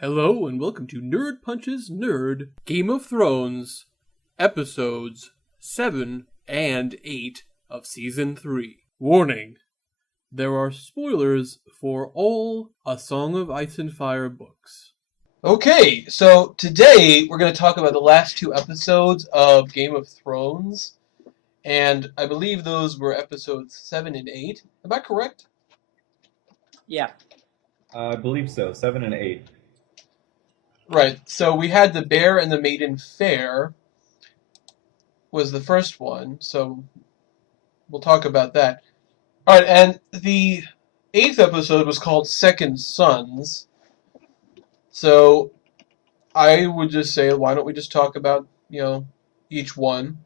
Hello and welcome to Nerd Punch's Nerd Game of Thrones episodes 7 and 8 of Season 3. Warning, there are spoilers for all A Song of Ice and Fire books. Okay, so today we're going to talk about the last two episodes of Game of Thrones, and I believe those were episodes 7 and 8. Am I correct? Yeah. I believe so, 7 and 8. Right, so we had the Bear and the Maiden Fair was the first one, so we'll talk about that. Alright, and the 8th episode was called Second Sons, so I would just say, why don't we just talk about, each one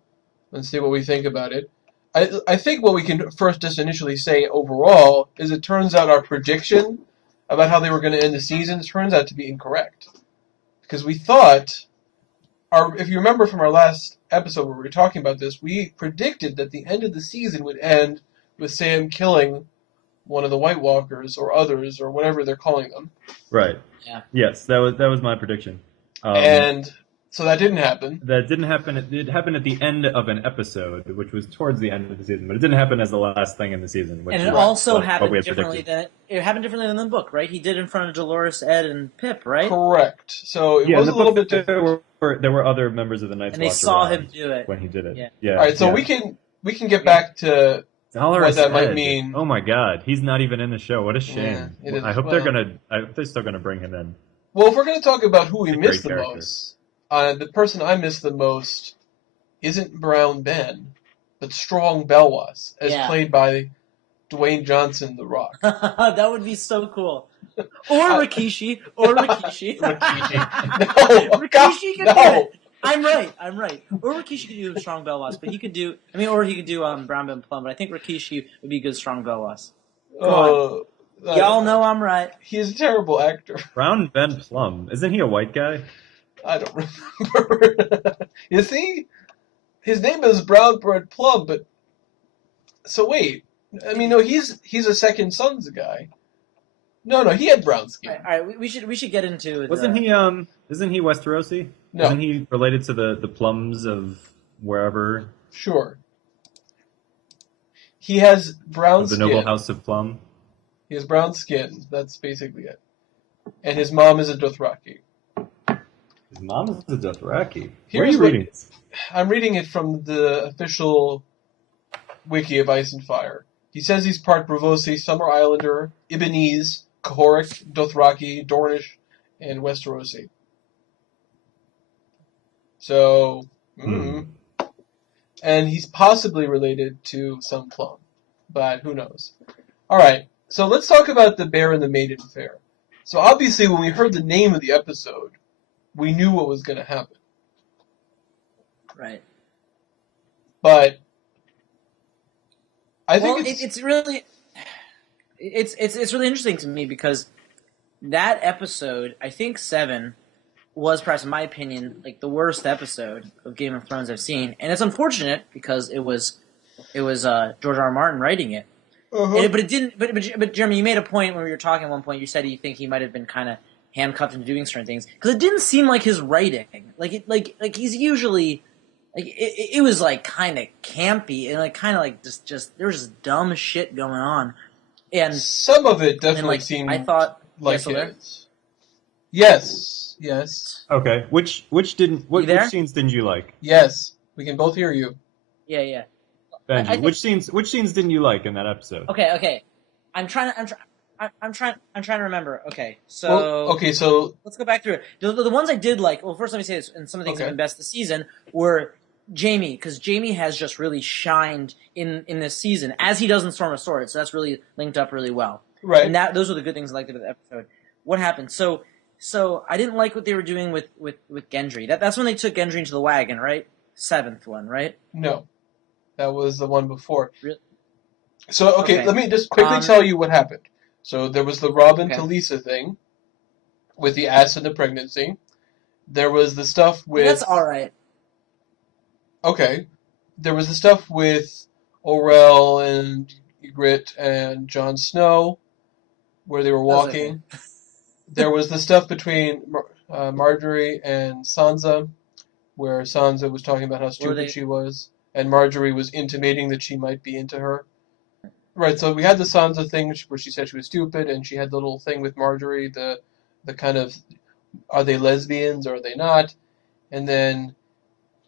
and see what we think about it. I think what we can first just initially say overall is it turns out our prediction about how they were going to end the season turns out to be incorrect. Because we thought, if you remember from our last episode where we were talking about this, we predicted that the end of the season would end with Sam killing one of the White Walkers or others or whatever they're calling them. Right. Yeah. Yes, that was my prediction. And so that didn't happen. That didn't happen. It happened at the end of an episode, which was towards the end of the season, but it didn't happen as the last thing in the season. And it also happened differently than it happened differently than the book, right? He did in front of Dolores, Ed, and Pip, right? Correct. So it was a little bit different. There were other members of the Night's Watch, and they saw him do it when he did it. Yeah. All right. So we can get back to Dolores what that Ed. might mean. Oh my God, he's not even in the show. What a shame. Yeah, I hope they're still gonna bring him in. Well, if we're going to talk about who we He's a miss the great character. most, the person I miss the most isn't Brown Ben, but Strong Belwas, as played by Dwayne Johnson, The Rock. That would be so cool. Or Rikishi. Rikishi. No, Rikishi could no. do it. I'm right. Or Rikishi could do Strong Belwas, but he could do Brown Ben Plum, but I think Rikishi would be good Strong Belwas. Y'all know I'm right. He's a terrible actor. Brown Ben Plum. Isn't he a white guy? I don't remember. Is he? His name is Brown Ben Plum, but... So wait. I mean, no, he's a Second Sons guy. No, he had brown skin. All right, we should get into... Isn't he Westerosi? No. Isn't he related to the Plums of wherever? Sure. He has brown skin. The noble house of Plum? He has brown skin. That's basically it. And his mom is a Dothraki. His mom is a Dothraki. Where are you reading it? I'm reading it from the official wiki of Ice and Fire. He says he's part Braavosi, Summer Islander, Ibbenese, Kahoric, Dothraki, Dornish, and Westerosi. So, and he's possibly related to some Plum, but who knows? All right. So let's talk about the Bear and the Maiden Fair. So obviously when we heard the name of the episode, we knew what was going to happen. Right. But I think it's really interesting to me because that episode, I think 7, was perhaps in my opinion like the worst episode of Game of Thrones I've seen, and it's unfortunate because it was George R. R. Martin writing it. Uh-huh. But it didn't. But Jeremy, you made a point when we were talking at one point. You said you think he might have been kind of handcuffed into doing certain things because it didn't seem like his writing. Like he's usually like it was like kind of campy and like kind of like just there was just dumb shit going on. And some of it definitely seemed. I thought like his. Yes. Okay. Which scenes didn't you like? Yes, we can both hear you. Yeah. Benjy, which scenes didn't you like in that episode? Okay. I'm trying to remember. Okay, so let's go back through it. The ones I did like. Well, first let me say this, and some of the things that have been best this season were Jaime, because Jaime has just really shined in this season as he does in Storm of Swords. So that's really linked up really well. Right. And those are the good things I liked about the episode. What happened? So I didn't like what they were doing with Gendry. That's when they took Gendry into the wagon, right? 7th one, right? No. That was the one before. Really? So, okay, let me just quickly tell you what happened. So, there was the Robin to Lisa thing with the ass and the pregnancy. There was the stuff with... That's alright. Okay. There was the stuff with Orell and Ygritte and Jon Snow, where they were walking. There was the stuff between Marjorie and Sansa, where Sansa was talking about how stupid she was, and Marjorie was intimating that she might be into her. Right, so we had the Sansa thing where she said she was stupid, and she had the little thing with Marjorie, the kind of, are they lesbians or are they not? And then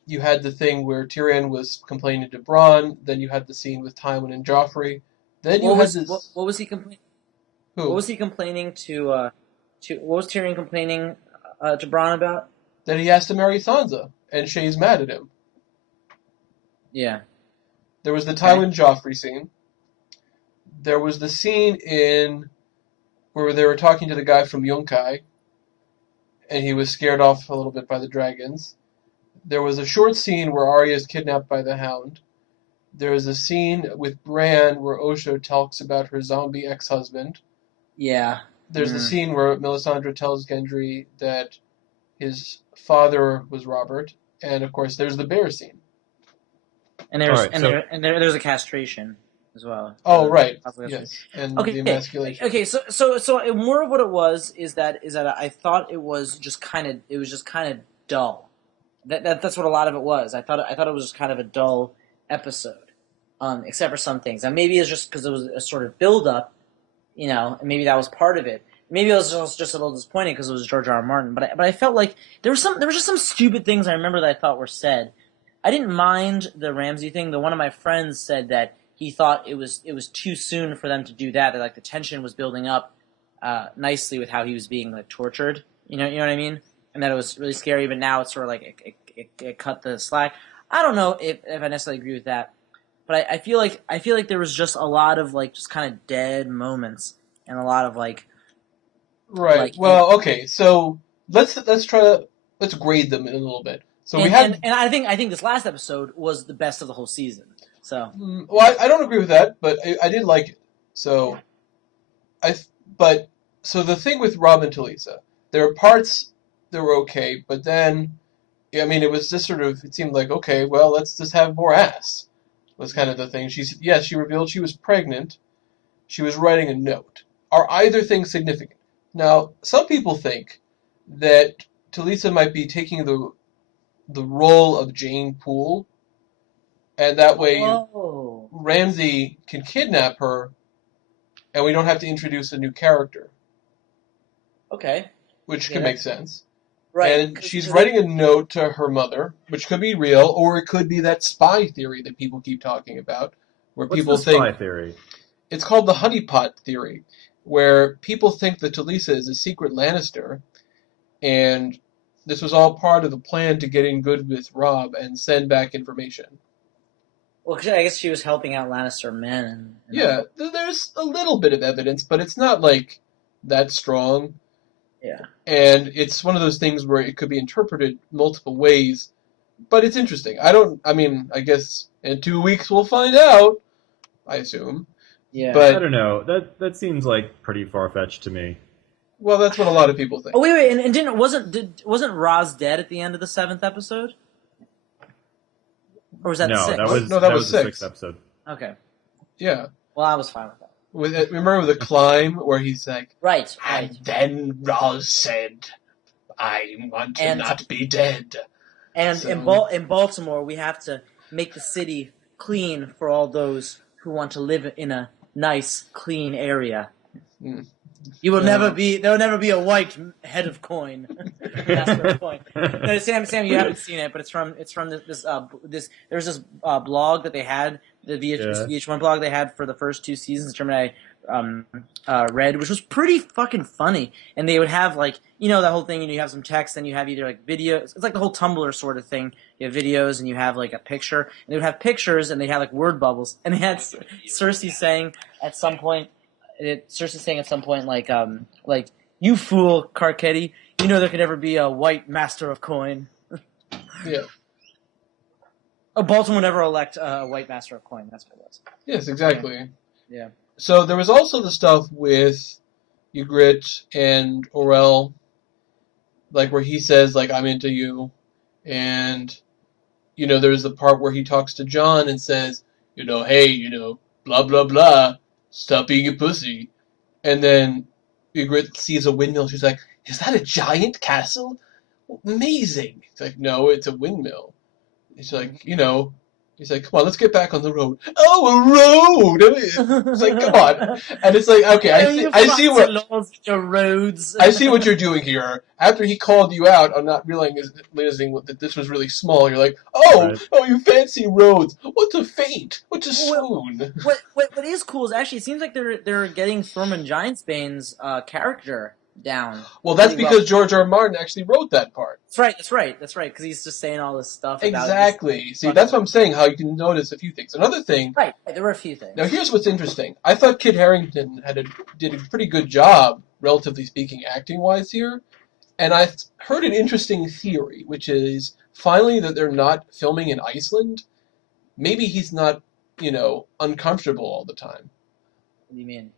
you had the thing where Tyrion was complaining to Bronn. Then you had the scene with Tywin and Joffrey. Then you had this. What was he complaining? Who? What was he complaining to? What was Tyrion complaining to Bronn about? That he has to marry Sansa, and Shay's mad at him. Yeah. There was the Tywin Joffrey scene. There was the scene where they were talking to the guy from Yunkai, and he was scared off a little bit by the dragons. There was a short scene where Arya is kidnapped by the Hound. There was a scene with Bran where Osha talks about her zombie ex-husband. Yeah. There's the scene where Melisandre tells Gendry that his father was Robert, and of course there's the bear scene. And there's a castration as well. Oh right, yes, and the emasculation. Okay, so more of what it was is that I thought it was just kind of dull. That's what a lot of it was. I thought it was just kind of a dull episode, except for some things. And maybe it's just because it was a sort of build up, and maybe that was part of it. Maybe I was just a little disappointed because it was George R. R. Martin. But I felt like there was just some stupid things I remember that I thought were said. I didn't mind the Ramsay thing. One of my friends said that he thought it was too soon for them to do that. That like the tension was building up nicely with how he was being like tortured. You know what I mean? And that it was really scary. But now it's sort of like it cut the slack. I don't know if I necessarily agree with that. But I feel like there was just a lot of like just kind of dead moments and a lot of like. Right. Like, well, okay. So let's grade them in a little bit. So and I think this last episode was the best of the whole season. So well, I don't agree with that, but I did like it. So so the thing with Rob and Talisa, there are parts that were okay, but then I mean it was just sort of it seemed like okay, well let's just have more ass. Was kind of the thing. She revealed she was pregnant. She was writing a note. Are either things significant? Now, some people think that Talisa might be taking the role of Jane Poole, and that way Ramsay can kidnap her, and we don't have to introduce a new character. Okay. Which could make sense. Right. And she's writing a note to her mother, which could be real, or it could be that spy theory that people keep talking about, where people think spy theory? It's called the honeypot theory, where people think that Talisa is a secret Lannister, and this was all part of the plan to get in good with Robb and send back information. Well, I guess she was helping out Lannister men. Yeah, there's a little bit of evidence, but it's not like that strong. Yeah. And it's one of those things where it could be interpreted multiple ways, but it's interesting. I guess in 2 weeks we'll find out, I assume. Yeah. But I don't know. That seems like pretty far-fetched to me. Well, that's what a lot of people think. Oh wait, and wasn't Roz dead at the end of the 7th episode? Or was that the 6th? That was the 6th 6th episode. Okay. Yeah. Well, I was fine with that. Remember the climb where he's like, right. And then Roz said, I want to not be dead. And in Baltimore, we have to make the city clean for all those who want to live in a nice, clean area. You will never be. There will never be a white head of coin. Master of coin. No, Sam, you haven't seen it, but it's from this. There's this blog that they had, the VH1 blog they had for the first 2 seasons. German I read, which was pretty fucking funny. And they would have like that whole thing. You have some text, and you have either like videos. It's like the whole Tumblr sort of thing. You have videos, and you have like a picture. And they would have pictures, and they had like word bubbles. And they had Cersei saying at some point. Cersei saying at some point, like, you fool, Carcetti, you know there could never be a white master of coin. Yeah. Baltimore never elect a white master of coin, that's what it was. Yes, exactly. Yeah. So there was also the stuff with Ygritte and Orell, like where he says, like, I'm into you, and, there's the part where he talks to Jon and says, hey, blah, blah, blah, stop being a pussy. And then Ygritte sees a windmill. She's like, "Is that a giant castle? Amazing!" It's like, "No, it's a windmill." He's like, he's like, "Come on, let's get back on the road." Oh, a road! It's like, come on. And it's like, okay, I see what your roads. I see what you're doing here. After he called you out on not realizing that this was really small, you're like, oh, you fancy roads. What's a feint? What's a swoon? What is cool is actually it seems like they're getting Thurman Giantsbane's character down. Well, that's because George R. R. Martin actually wrote that part. That's right, because he's just saying all this stuff. Exactly. See, that's what I'm saying, how you can notice a few things. Another thing... Right, there were a few things. Now, here's what's interesting. I thought Kit Harington did a pretty good job, relatively speaking, acting-wise here. And I heard an interesting theory, which is finally that they're not filming in Iceland. Maybe he's not, uncomfortable all the time. What do you mean?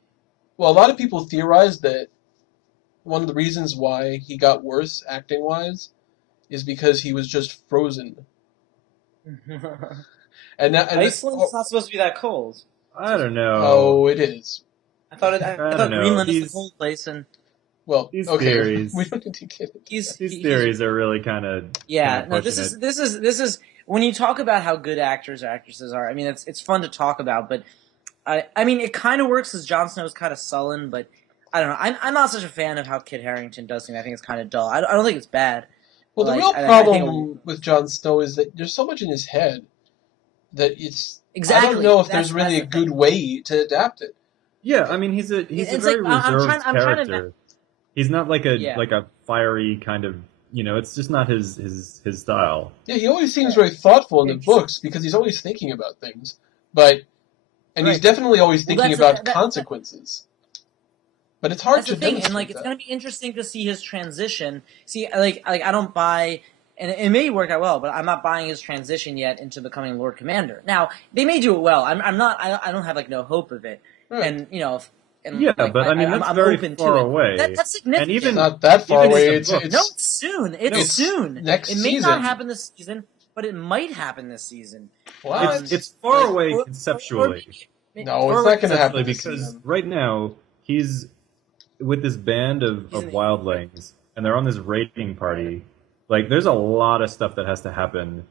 Well, a lot of people theorize that one of the reasons why he got worse acting-wise is because he was just frozen. And Iceland's not supposed to be that cold. I don't know. Oh, it is. I thought Greenland is the cold place, and these theories. We don't need to get it. These theories are really kind of this is when you talk about how good actors or actresses are. I mean, it's fun to talk about, but I mean, it kind of works because Jon Snow's kind of sullen, but I don't know. I'm not such a fan of how Kit Harington does things. I think it's kind of dull. I don't think it's bad. Well, the real problem with Jon Snow is that there's so much in his head that it's... Exactly. I don't know if there's really a good way to adapt it. Yeah, I mean, he's a very reserved character. He's not like a fiery kind of... it's just not his style. Yeah, he always seems very thoughtful in the books because he's always thinking about things. And he's definitely always thinking about consequences. But it's hard to think, and it's going to be interesting to see his transition. See, I don't buy, and it may work out well, but I'm not buying his transition yet into becoming Lord Commander. Now they may do it well. I'm not. I don't have no hope of it. Right. And but I mean that's very far away. That's significant. And even not that far away. It's soon. It's soon. Next season. It may not happen this season, but it might happen this season. Wow. It's far away conceptually. No, it's not going to happen because right now he's with this band of wildlings, and they're on this raiding party. Like, there's a lot of stuff that has to happen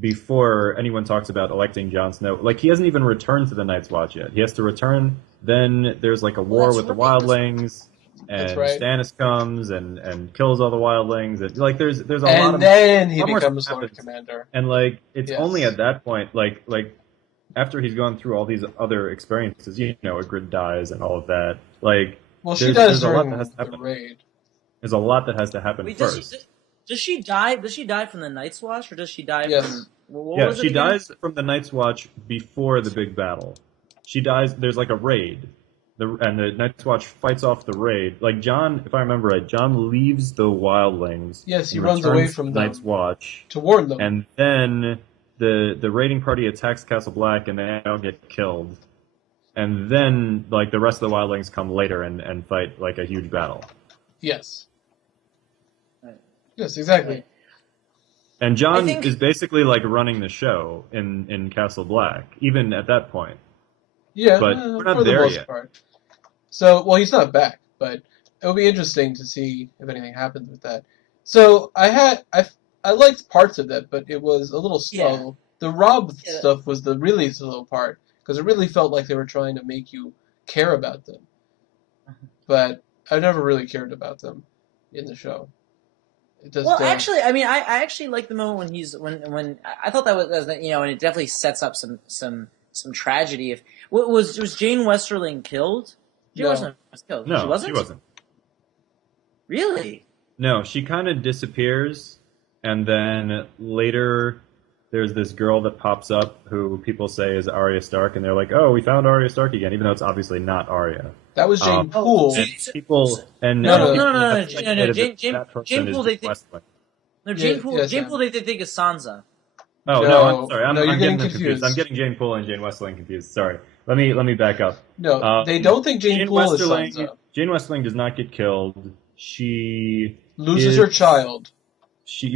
before anyone talks about electing Jon Snow. Like, he hasn't even returned to the Night's Watch yet. He has to return. Then there's like a war with the wildlings, and Stannis comes and kills all the wildlings. And, like, there's a lot of... And then he becomes Lord Commander. And like, it's only at that point, like after he's gone through all these other experiences, Ygritte dies and all of that. Like. Well, she does during the raid. There's a lot that has to happen first. Does she die? Does she die from the Night's Watch, or does she die from? She dies from the Night's Watch before the big battle. She dies. There's like a raid, and the Night's Watch fights off the raid. Like Jon, if I remember right, Jon leaves the wildlings. Yes, he runs away from the Night's Watch to warn them, and then the raiding party attacks Castle Black, and they all get killed. And then, like, the rest of the wildlings come later and fight, like, a huge battle. Yes. Right. Yes, exactly. Right. And Jon is basically, like, running the show in Castle Black, even at that point. Yeah, but we're not there yet. Part. So, well, he's not back, but it'll be interesting to see if anything happens with that. So, I liked parts of that, but it was a little slow. Yeah. The Robb stuff was the really slow part. Because it really felt like they were trying to make you care about them. But I never really cared about them in the show. Actually, I mean, I actually like the moment when I thought that was and it definitely sets up some tragedy. If was Jane Westerling killed? Jane Westerling was killed. No, she wasn't. Really? No, she kind of disappears, and then later. There's this girl that pops up who people say is Arya Stark, and they're like, "Oh, we found Arya Stark again," even though it's obviously not Arya. That was Jane Poole. No. Jane Poole. They think Jane Poole. They think is Sansa. Oh no, I'm sorry. I'm getting confused. I'm getting Jane Poole and Jane Westerling confused. Sorry. Let me back up. No, they don't think Jane Poole is Sansa. Jane Westerling does not get killed. She loses her child.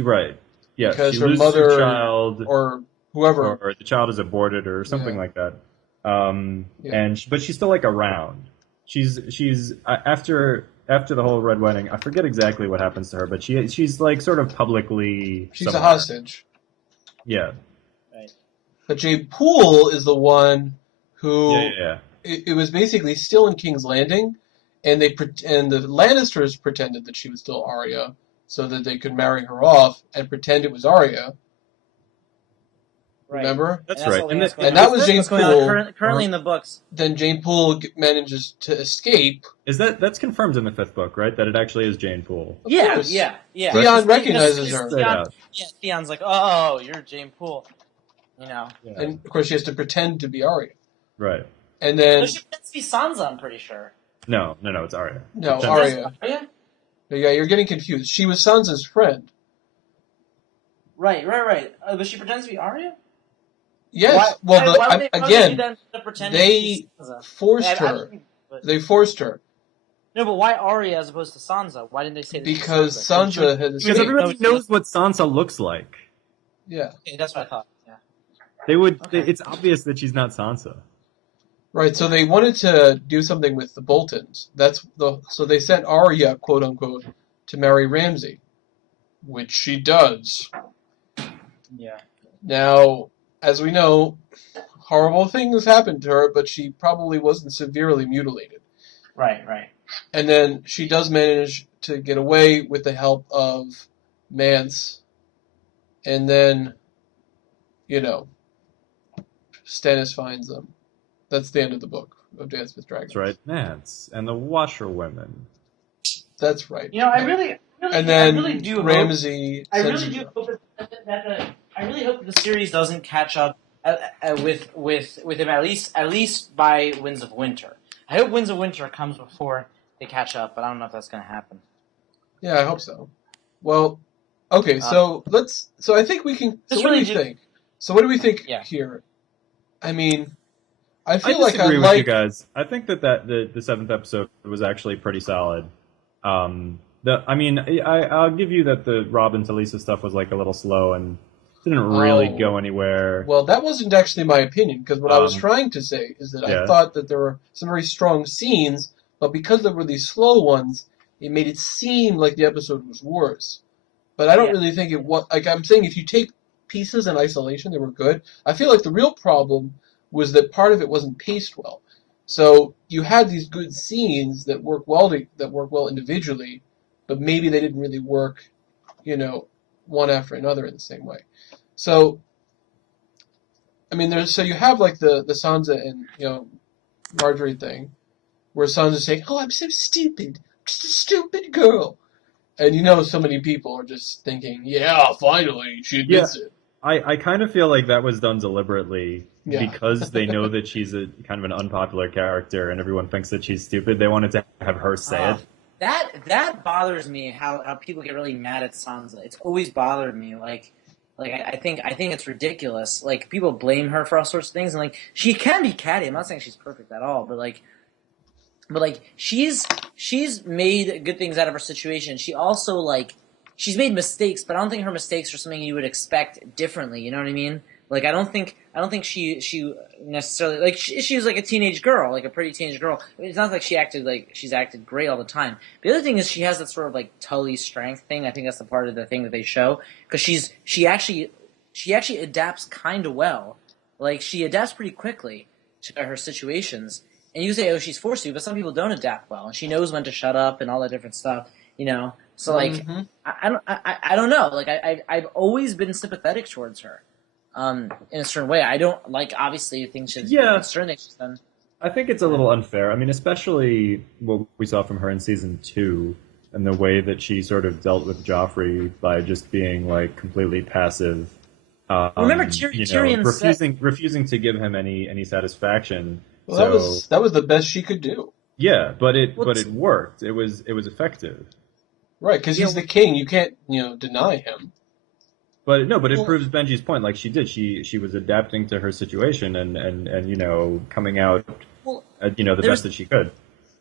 Right. Yeah, because she her loses mother her child, or whoever, or the child is aborted, or something like that. But she's still like around. she's after the whole Red Wedding. I forget exactly what happens to her, but she's like sort of publicly. She's somewhere. a hostage. Yeah. Right. But Jade Poole is the one who Yeah. it was basically still in King's Landing, and the Lannisters pretended that she was still Arya, so that they could marry her off and pretend it was Arya. Right. Remember? That's And right. what we asked And that was Jane what's going on Poole. currently in the books. Then Jane Poole manages to escape. That's confirmed in the 5th book, right? That it actually is Jane Poole. Of Yeah, course. yeah. Theon recognizes her. Straight out. Yeah, Theon's like, oh, you're Jane Poole. You know. Yeah. And of course she has to pretend to be Arya. Right. And then No, she pretends to be Sansa, I'm pretty sure. No, it's Arya. no, Pretends- Arya. Arya? Yeah, you're getting confused. She was Sansa's friend. Right. But she pretends to be Arya? Yes. Why would Well, they again, then pretend they to be Sansa? forced I her. don't think- but- They forced her No, but why Arya as opposed to Sansa? Why didn't they say that she's because Sansa? Sansa had Because escaped. everybody knows what Sansa looks like. Yeah. Okay, that's what I thought. Yeah. They would. Okay. It's obvious that she's not Sansa. Right, so they wanted to do something with the Boltons. So they sent Arya, quote unquote, to marry Ramsay, which she does. Yeah. Now, as we know, horrible things happened to her, but she probably wasn't severely mutilated. Right. And then she does manage to get away with the help of Mance. And then, Stannis finds them. That's the end of the book of Dance with Dragons. That's right, Nance and the Washerwomen. That's right. I really And then I really do Ramsay. I sends really him- do hope I really hope that the series doesn't catch up with him at least by Winds of Winter. I hope Winds of Winter comes before they catch up, but I don't know if that's going to happen. Yeah, I hope so. Well, okay, so I think we can. So Let's what do really we do- think? So what do we think Yeah. here? I mean, I I feel like I disagree with like. you guys. I think that the 7th episode was actually pretty solid. I'll give you that the Robin to Lisa stuff was like a little slow and didn't really Oh. go anywhere. Well, that wasn't actually my opinion, because what I was Um, trying to say is that I yeah. thought that there were some very strong scenes, but because there were these slow ones, it made it seem like the episode was worse. But I don't Yeah. really think it was. Like I'm saying, if you take pieces in isolation, they were good. I feel like the real problem was that part of it wasn't paced well. So you had these good scenes that work well individually, but maybe they didn't really work, one after another in the same way. So, I mean, you have like the Sansa and Marjorie thing, where Sansa's saying, "Oh, I'm so stupid, I'm just a stupid girl," and so many people are just thinking, "Yeah, finally, she admits it." I kind of feel like that was done deliberately Yeah. because they know that she's a kind of an unpopular character and everyone thinks that she's stupid. They wanted to have her say it. That bothers me. How people get really mad at Sansa. It's always bothered me. I think it's ridiculous. Like people blame her for all sorts of things, and like she can be catty. I'm not saying she's perfect at all, but she's made good things out of her situation. She also she's made mistakes, but I don't think her mistakes are something you would expect differently. You know what I mean? Like I don't think she necessarily she was like a teenage girl, like a pretty teenage girl. It's not like she's acted great all the time. The other thing is she has that sort of like Tully strength thing. I think that's the part of the thing that they show because she actually adapts kind of well. Like she adapts pretty quickly to her situations. And you say, oh, she's forced to, but some people don't adapt well, and she knows when to shut up and all that different stuff. So I don't know. Like I've always been sympathetic towards her. In a certain way, I don't obviously things should certain things she's done. I think it's a little unfair. I mean, especially what we saw from her in season 2 and the way that she sort of dealt with Joffrey by just being like completely passive. Remember Tyrion refusing to give him any satisfaction. Well, So that was the best she could do. yeah, but it worked. It was effective. Right, because he's the king. You can't deny him. But it proves Benji's point. Like she did, she was adapting to her situation and coming out, the best that she could.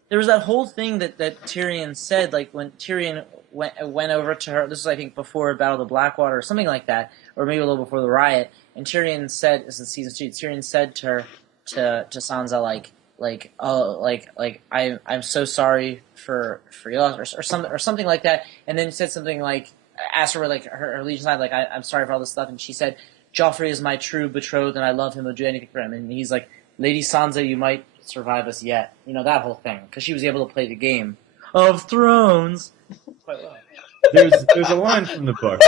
There was that whole thing that Tyrion said, like when Tyrion went over to her. This was I think before Battle of the Blackwater or something like that, or maybe a little before the riot. And Tyrion said, this is season 2. Tyrion said to Sansa I'm so sorry for your loss or something like that, and then said something like asked her like her allegiance side, like I'm sorry for all this stuff, and she said Joffrey is my true betrothed and I love him, I'll do anything for him, and he's like, Lady Sansa, you might survive us yet, that whole thing, because she was able to play the game of Thrones quite well. There's a line from the book.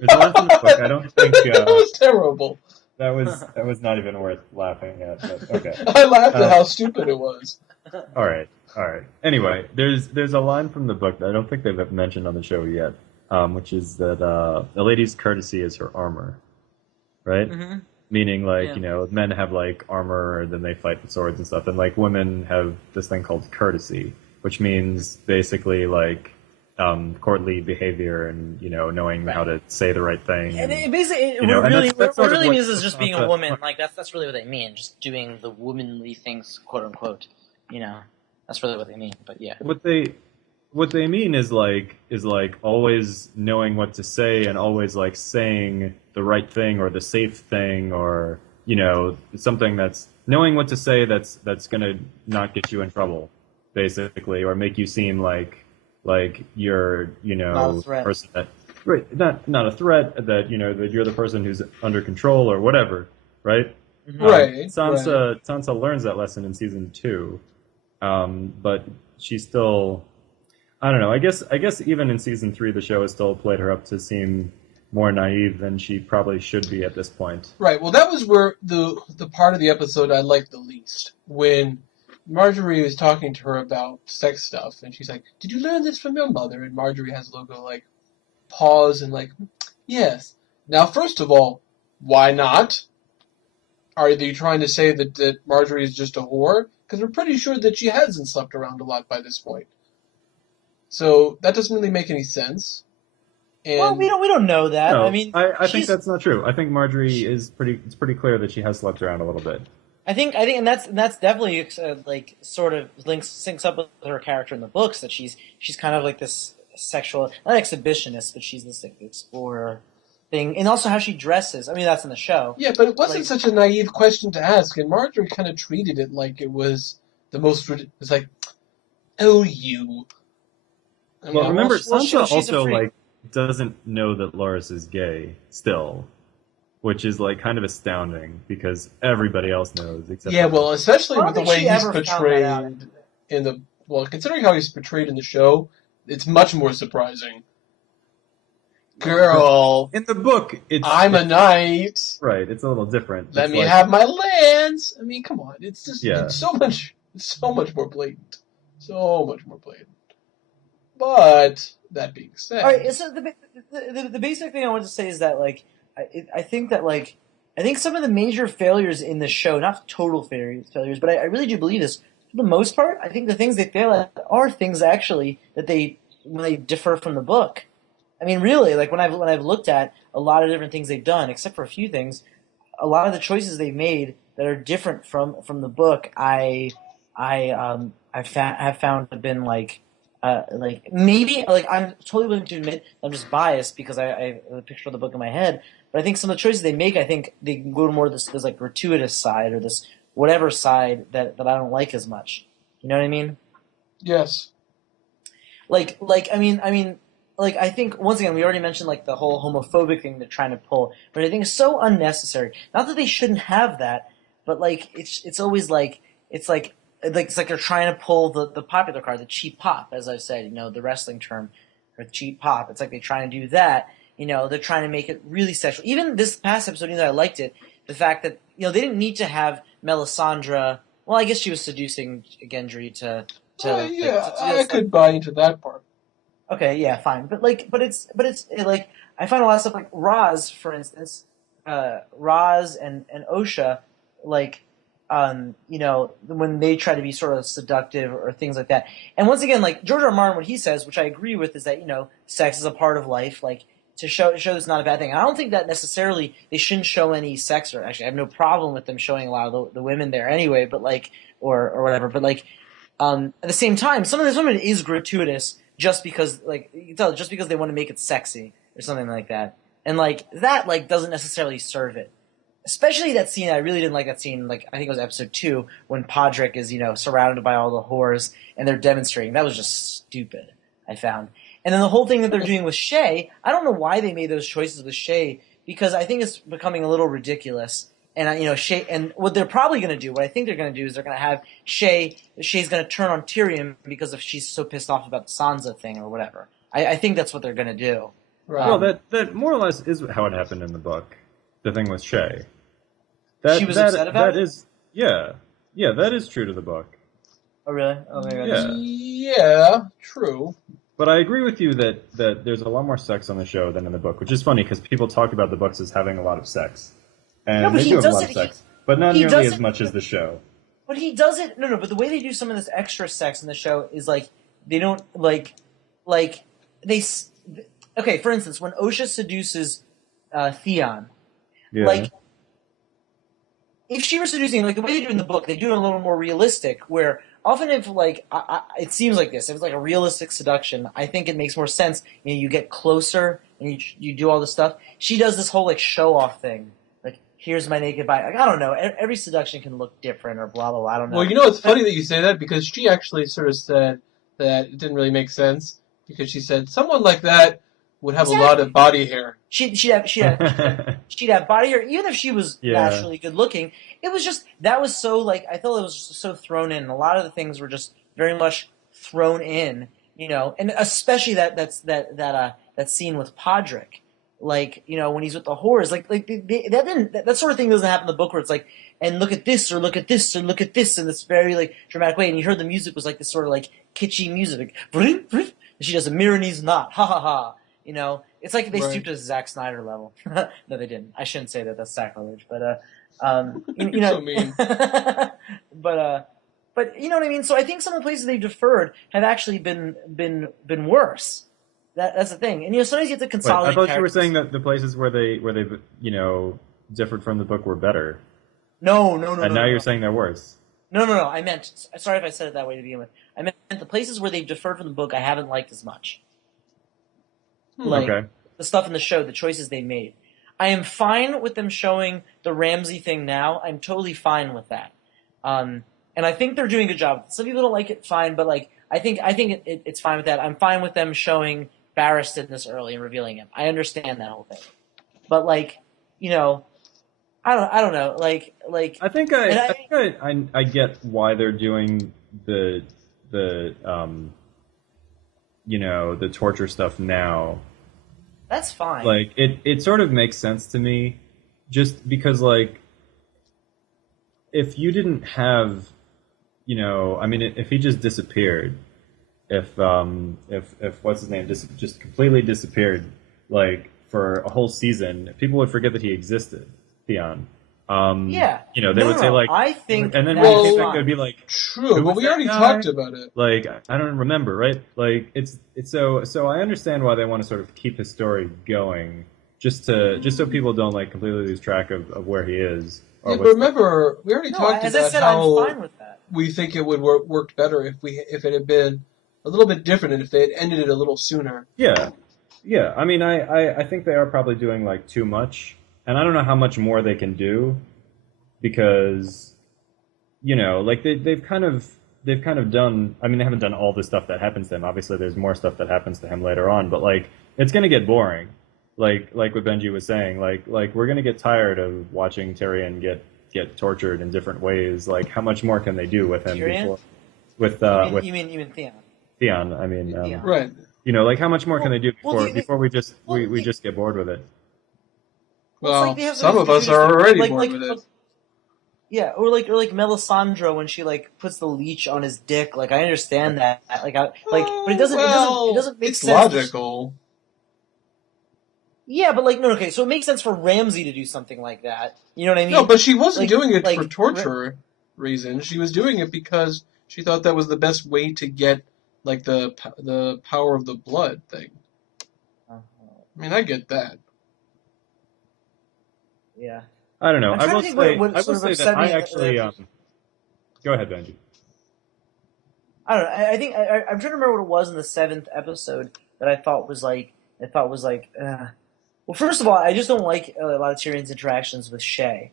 There's a line from the book. I don't think that was terrible. That was not even worth laughing at. But okay. I laughed at how stupid it was. All right. Anyway, there's a line from the book that I don't think they've mentioned on the show yet, which is that a lady's courtesy is her armor, right? Mm-hmm. Meaning, like, men have like armor, and then they fight with swords and stuff, and like women have this thing called courtesy, which means basically like courtly behavior and knowing how to say the right thing. And it basically, what it really means is just being a woman. Like that's really what they mean, just doing the womanly things, quote unquote. That's really what they mean. But yeah, what they mean is like always knowing what to say and always like saying the right thing or the safe thing or something that's knowing what to say that's gonna not get you in trouble, basically, or make you seem like you're not a threat. Person that not a threat, that that you're the person who's under control or whatever, right? Mm-hmm. Right. Sansa learns that lesson in season 2, but she's still, I don't know. I guess even in season 3, the show has still played her up to seem more naive than she probably should be at this point. Right. Well, that was where the part of the episode I liked the least, when Marjorie was talking to her about sex stuff, and she's like, "Did you learn this from your mother?" And Marjorie has a logo like pause and like, "Yes." Now, first of all, why not? Are you trying to say that Marjorie is just a whore? Because we're pretty sure that she hasn't slept around a lot by this point. So that doesn't really make any sense. And well, we don't know that. No, I mean, I think that's not true. I think Marjorie is it's pretty clear that she has slept around a little bit. I think, and that's definitely like sort of syncs up with her character in the books, that she's kind of like this sexual, not exhibitionist, but she's this like, explorer thing, and also how she dresses. I mean, that's in the show. Yeah, but it wasn't such a naive question to ask, and Marjorie kind of treated it like it was the most. It's like, oh, you. Well, remember, Sansa also like doesn't know that Loras is gay still. Which is like kind of astounding because everybody else knows except well, especially with the way he's portrayed in the considering how he's portrayed in the show, it's much more surprising. Girl, in the book, I'm a knight. Right, it's a little different. Let me have my lands. I mean, come on, it's just it's so much more blatant, so much more blatant. But that being said, all right. So the basic thing I want to say is that like. I think some of the major failures in the show, not total failures, but I really do believe this. For the most part, I think the things they fail at are things actually that when they differ from the book. I mean, really, like when I've looked at a lot of different things they've done, except for a few things, a lot of the choices they've made that are different from the book, I have found have been like maybe like I'm totally willing to admit I'm just biased because I have a picture of the book in my head. But I think some of the choices they make, I think they can go to more of this like gratuitous side or this whatever side that I don't like as much. You know what I mean? Yes. I think once again we already mentioned like the whole homophobic thing they're trying to pull, but I think it's so unnecessary. Not that they shouldn't have that, but like it's always like it's like they're trying to pull the popular card, the cheap pop, as I've said, the wrestling term for cheap pop. It's like they're trying to do that. They're trying to make it really sexual. Even this past episode, I liked it. The fact that, they didn't need to have Melisandre. Well, I guess she was seducing Gendry to I could buy into that part. Okay, yeah, fine. But it's like, I find a lot of stuff like Raz, for instance, Raz and Osha, like, when they try to be sort of seductive or things like that. And once again, like George R. R. Martin, what he says, which I agree with, is that, sex is a part of life, like, to show it's not a bad thing. And I don't think that necessarily they shouldn't show any sex, or actually I have no problem with them showing a lot of the women there anyway, but like, or whatever. But like, at the same time, some of this women is gratuitous just because, like, you can tell, just because they want to make it sexy or something like that. And like, that like doesn't necessarily serve it. especially that scene. I really didn't like that scene. Like I think it was episode 2 when Podrick is surrounded by all the whores and they're demonstrating. That was just stupid. I found, and then the whole thing that they're doing with Shay. I don't know why they made those choices with Shay because I think it's becoming a little ridiculous. And Shay, and what they're probably going to do, what I think they're going to do is they're going to have Shay's going to turn on Tyrion because if she's so pissed off about the Sansa thing or whatever. I think that's what they're going to do. Right. Well, that more or less is how it happened in the book. The thing with Shay. She was upset about it? Yeah, that is true to the book. Oh, really? Oh, maybe Yeah, true. But I agree with you that there's a lot more sex on the show than in the book, which is funny because people talk about the books as having a lot of sex. And they do have a lot of sex, but not nearly as much as the show. But he does it. No. But the way they do some of this extra sex in the show is like they don't like they. Okay, for instance, when Osha seduces Theon, like if she were seducing, like the way they do in the book, they do it a little more realistic. Where often, if like it seems like this, if it's like a realistic seduction, I think it makes more sense. You get closer and you do all this stuff. She does this whole like show off thing. Here's my naked body. Like, I don't know. Every seduction can look different or blah, blah, blah. I don't know. Well, it's funny that you say that because she actually sort of said that it didn't really make sense because she said someone like that would have a lot of body hair. She'd have body hair, even if she was naturally good looking. It was just, that was so, like, I thought it was just so thrown in. A lot of the things were just very much thrown in, and especially that scene with Podrick. Like, when he's with the whores, that sort of thing doesn't happen in the book where it's like, and look at this, or look at this, or look at this in this very, like, dramatic way. And you heard the music was like this sort of, like, kitschy music. Like, and she does a Miranese knot. Ha ha ha. It's like they stooped to Zack Snyder level. No, they didn't. I shouldn't say that. That's sacrilege. But, So mean. But you know what I mean? So I think some of the places they've deferred have actually been worse. That's the thing, and sometimes you have to consolidate. Wait, I thought you were saying that the places where they differed from the book were better. No. And now you're saying they're worse. No. I meant. Sorry if I said it that way to begin with. I meant the places where they've deferred from the book. I haven't liked as much. The stuff in the show, the choices they made. I am fine with them showing the Ramsay thing now. I'm totally fine with that. And I think they're doing a good job. Some people don't like it, fine, but like I think it's fine with that. I'm fine with them showing Barristan this early and revealing him. I understand that whole thing, but like, I don't know. Like I think I get why they're doing the torture stuff now. That's fine. Like it sort of makes sense to me, just because like if you didn't have, if he just disappeared. If what's his name just completely disappeared, like for a whole season, people would forget that he existed, Theon. They would say like, I think, and then when it would be like, true, but we already talked about it. Like I don't remember, right? Like it's so I understand why they want to sort of keep his story going, just so people don't like completely lose track of where he is. Yeah, but remember, we already talked about how I'm fine with that. We think it would work better if it had been a little bit different and if they had ended it a little sooner. Yeah. I mean, I think they are probably doing like too much, and I don't know how much more they can do, because, like they've kind of done. I mean, they haven't done all the stuff that happens to him. Obviously, there's more stuff that happens to him later on, but like it's gonna get boring. Like what Benjy was saying, like we're gonna get tired of watching Tyrion get tortured in different ways. Like, how much more can they do with him Tyrion? before? You mean Theon? Theon, I mean, Theon. Right. Like how much more can they do before we just get bored with it? Well, some of us are already bored with it. Yeah, or like Melisandre when she like puts the leech on his dick. Like I understand that. But it doesn't make it's sense. logical. Yeah, but like no, okay, so it makes sense for Ramsay to do something like that. You know what I mean? No, but she wasn't doing it for torture reasons. She was doing it because she thought that was the best way to get like the power of the blood thing. I mean, I get that. Yeah. I don't know. I will say that I actually. Go ahead, Benji. I don't know. I think I'm trying to remember what it was in the 7th episode that I thought was like. Well, first of all, I just don't like a lot of Tyrion's interactions with Shay.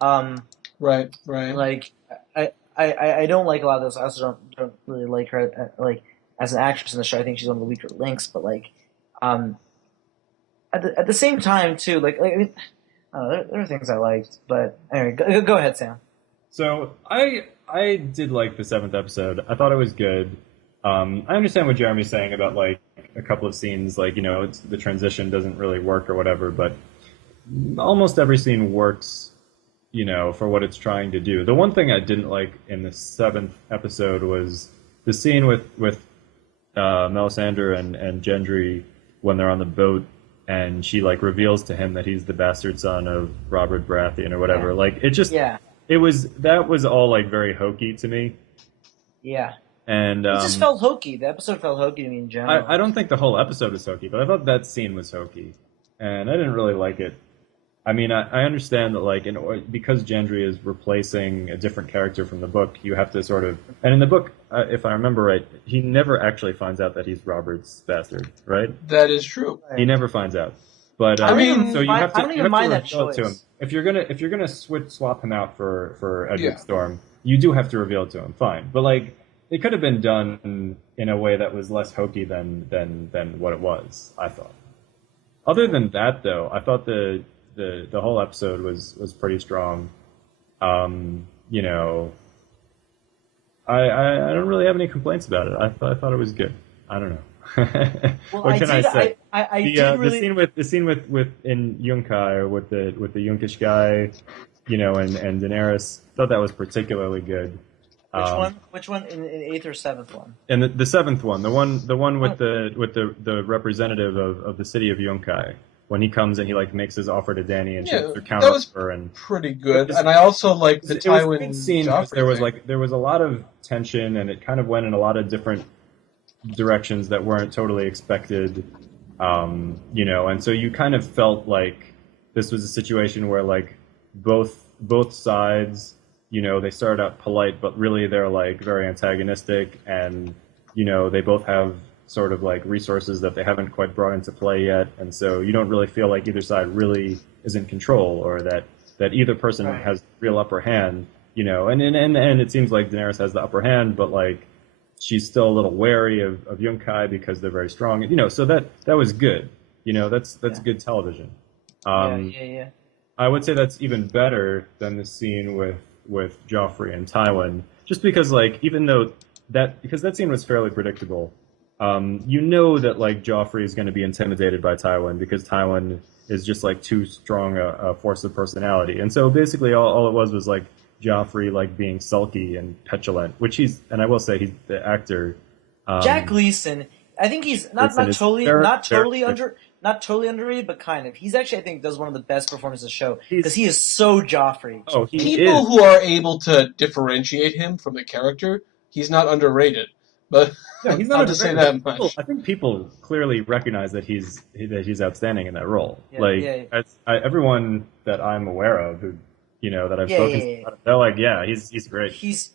Right, right. Like I don't like a lot of this. I also don't really like her like as an actress in the show. I think she's one of the weaker links. But like, um, at the same time too, I mean, I don't know, there are things I liked. But anyway, go ahead, Sam. So I did like the seventh episode. I thought it was good. I understand what Jeremy's saying about like a couple of scenes, like it's, the transition doesn't really work or whatever, but almost every scene works, for what it's trying to do. The one thing I didn't like in the seventh episode was the scene with Melisandre and Gendry when they're on the boat, and she like reveals to him that he's the bastard son of Robert Baratheon or whatever. Yeah. Like it just that was all like very hokey to me. Yeah. And it just felt hokey. The episode felt hokey to me in general. I don't think the whole episode was hokey, but I thought that scene was hokey, and I didn't really like it. I mean, I understand that, like, because Gendry is replacing a different character from the book, you have to sort of... And in the book, if I remember right, he never actually finds out that he's Robert's bastard, right? That is true. He never finds out. But I mean, so you have to, I don't even mind that reveal it to him. choice. If you're gonna swap him out for Edward Storm, you do have to reveal it to him. Fine, but like it could have been done in a way that was less hokey than what it was. I thought. Other than that, though, I thought the whole episode was pretty strong. I don't really have any complaints about it. I thought it was good. I don't know. Well, what can I say? I did really... the scene with in Yunkai with the Yunkish guy, and Daenerys. Thought that was particularly good. Which one? In eighth or seventh one? And the seventh one, the one with the representative of the city of Yunkai. When he comes and he like makes his offer to Dany and she has to counter her, and pretty good. And I also like the Tywin scene. There was a lot of tension, and it kind of went in a lot of different directions that weren't totally expected, and so you kind of felt like this was a situation where like both sides, they started out polite, but really they're like very antagonistic, and they both have sort of like resources that they haven't quite brought into play yet, and so you don't really feel like either side really is in control, or that either person has real upper hand, and in the end it seems like Daenerys has the upper hand, but like she's still a little wary of Yunkai because they're very strong, so that was good, that's good television. I would say that's even better than the scene with Joffrey and Tywin, just because like because that scene was fairly predictable. That like Joffrey is going to be intimidated by Tywin because Tywin is just like too strong a force of personality, and so basically all it was like Joffrey like being sulky and petulant, which and I will say he's the actor. Jack Gleason, I think he's not totally underrated, but kind of. He's actually, I think, does one of the best performances of the show because he is so Joffrey. People who are able to differentiate him from the character, he's not underrated. But no, he's not I'll just say that much. I think people clearly recognize that he's outstanding in that role. Everyone that I'm aware of who that I've spoken to, they're like, he's great. He's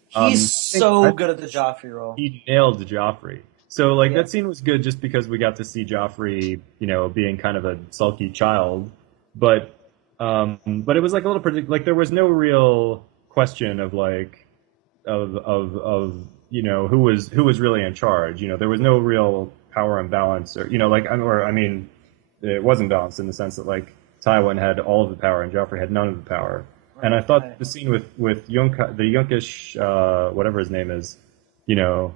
so good at the Joffrey role. He nailed Joffrey. So that scene was good just because we got to see Joffrey, being kind of a sulky child, but it was like a little like there was no real question of like of who was really in charge. There was no real power imbalance, or it wasn't balanced in the sense that like Tywin had all of the power and Joffrey had none of the power. Right. And I thought the scene with Yunkai, the Yunkish whatever his name is, the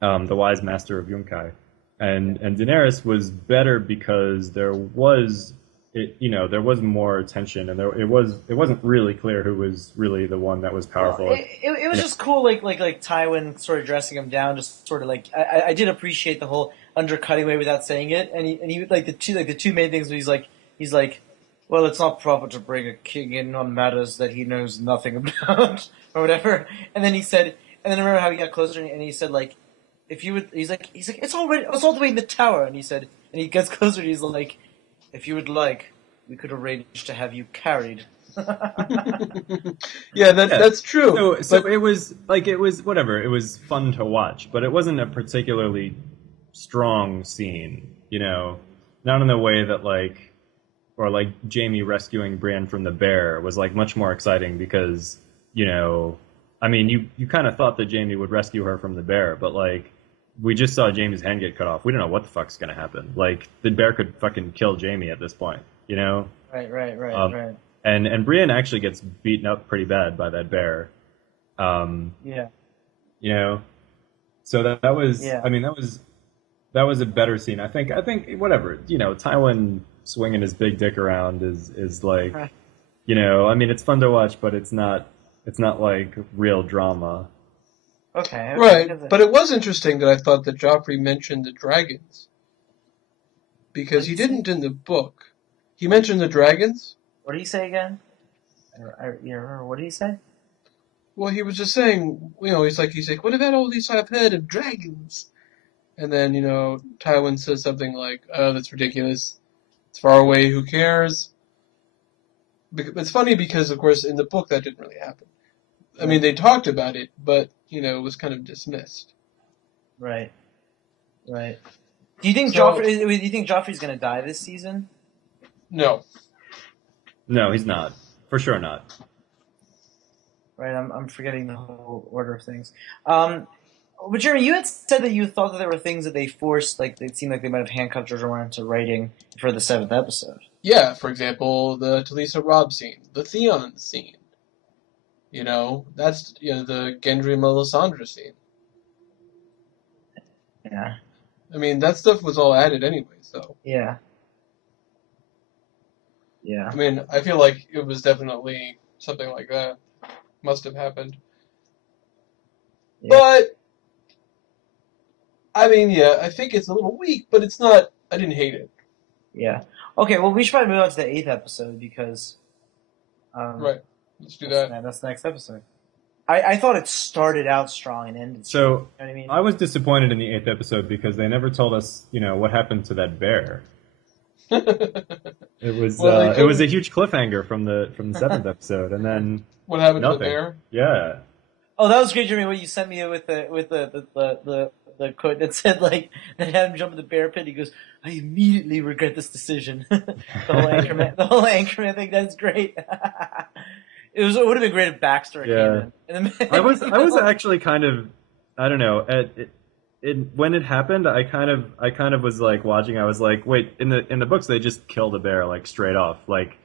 wise master of Yunkai, and Daenerys was better because there was more tension, and it wasn't really clear who was really the one that was powerful. Well, it was just cool, like Tywin sort of dressing him down, just sort of like I did appreciate the whole undercutting way without saying it, and he like the two main things. He's like, well, it's not proper to bring a king in on matters that he knows nothing about, or whatever. And then he said, and then I remember how he got closer, and he said like, if you would, he's like, it's all the way in the tower, and he said, and he gets closer, and he's like, if you would like, we could arrange to have you carried. That's true. So it was whatever. It was fun to watch, but it wasn't a particularly strong scene. Not in the way that like or like Jamie rescuing Brienne from the bear was like much more exciting because, I mean, you kind of thought that Jamie would rescue her from the bear, but like we just saw Jamie's hand get cut off. We don't know what the fuck's gonna happen. Like the bear could fucking kill Jamie at this point, Right. And Brienne actually gets beaten up pretty bad by that bear. Yeah. So that was, Yeah. I mean, that was a better scene. I think whatever, Tywin swinging his big dick around is like, Right. I mean, it's fun to watch, but it's not like real drama. Okay. Right, but it was interesting that I thought that Joffrey mentioned the dragons. Because he didn't in the book. He mentioned the dragons? What did he say again? What did he say? Well, he was just saying, he's like, what about all these I've heard of dragons? And then, Tywin says something like, oh, that's ridiculous. It's far away, who cares? It's funny because, of course, in the book that didn't really happen. I mean, they talked about it, but, it was kind of dismissed. Right. Do you think Joffrey's going to die this season? No. No, he's not. For sure not. Right, I'm forgetting the whole order of things. But Jeremy, you had said that you thought that there were things that they forced, like it seemed like they might have handcuffed George R. R. into writing for the 7th episode. Yeah, for example, the Talisa Robb scene, the Theon scene. That's the Gendry Melisandre scene. Yeah. I mean, that stuff was all added anyway, so. Yeah. I mean, I feel like it was definitely something like that. Must have happened. Yeah. But, I mean, yeah, I think it's a little weak, but it's not, I didn't hate it. Yeah. Okay, well, we should probably move on to the 8th episode because... right. Let's do that. That's the next episode. I thought it started out strong and ended strong. So, You know what I mean? I was disappointed in the 8th episode because they never told us, what happened to that bear. It was it was a huge cliffhanger from the 7th episode, and then what happened nothing. to the bear? Yeah. Oh, that was great, Jeremy. What you sent me with the quote that said like they had him jump in the bear pit. He goes, "I immediately regret this decision." the whole Anchorman thing. That's great. It would have been great if Baxter came in. I was actually kind of, I don't know, when it happened, I kind of was like watching. I was like, wait, in the books they just kill the bear like straight off, like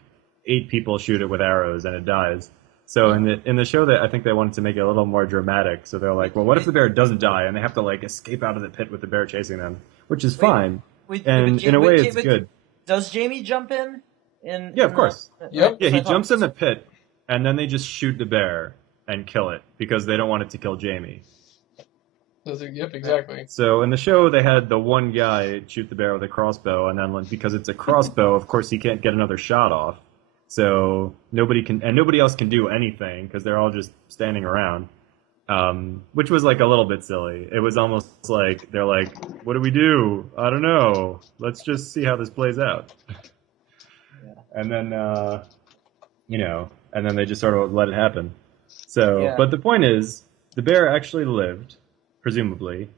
8 people shoot it with arrows and it dies. So in the show, that I think they wanted to make it a little more dramatic. So they're like, well, what if the bear doesn't die and they have to like escape out of the pit with the bear chasing them, which is fine. And in a way, it's good. Does Jamie jump in? Yeah, of course. Yep. Yeah, he jumps in the pit, and then they just shoot the bear and kill it because they don't want it to kill Jamie. Yep, exactly. So in the show, they had the one guy shoot the bear with a crossbow, and then because it's a crossbow, of course he can't get another shot off. So nobody else can do anything because they're all just standing around, which was like a little bit silly. It was almost like they're like, "What do we do? I don't know. Let's just see how this plays out." Yeah. And then, and then they just sort of let it happen. So, but the point is, the bear actually lived, presumably.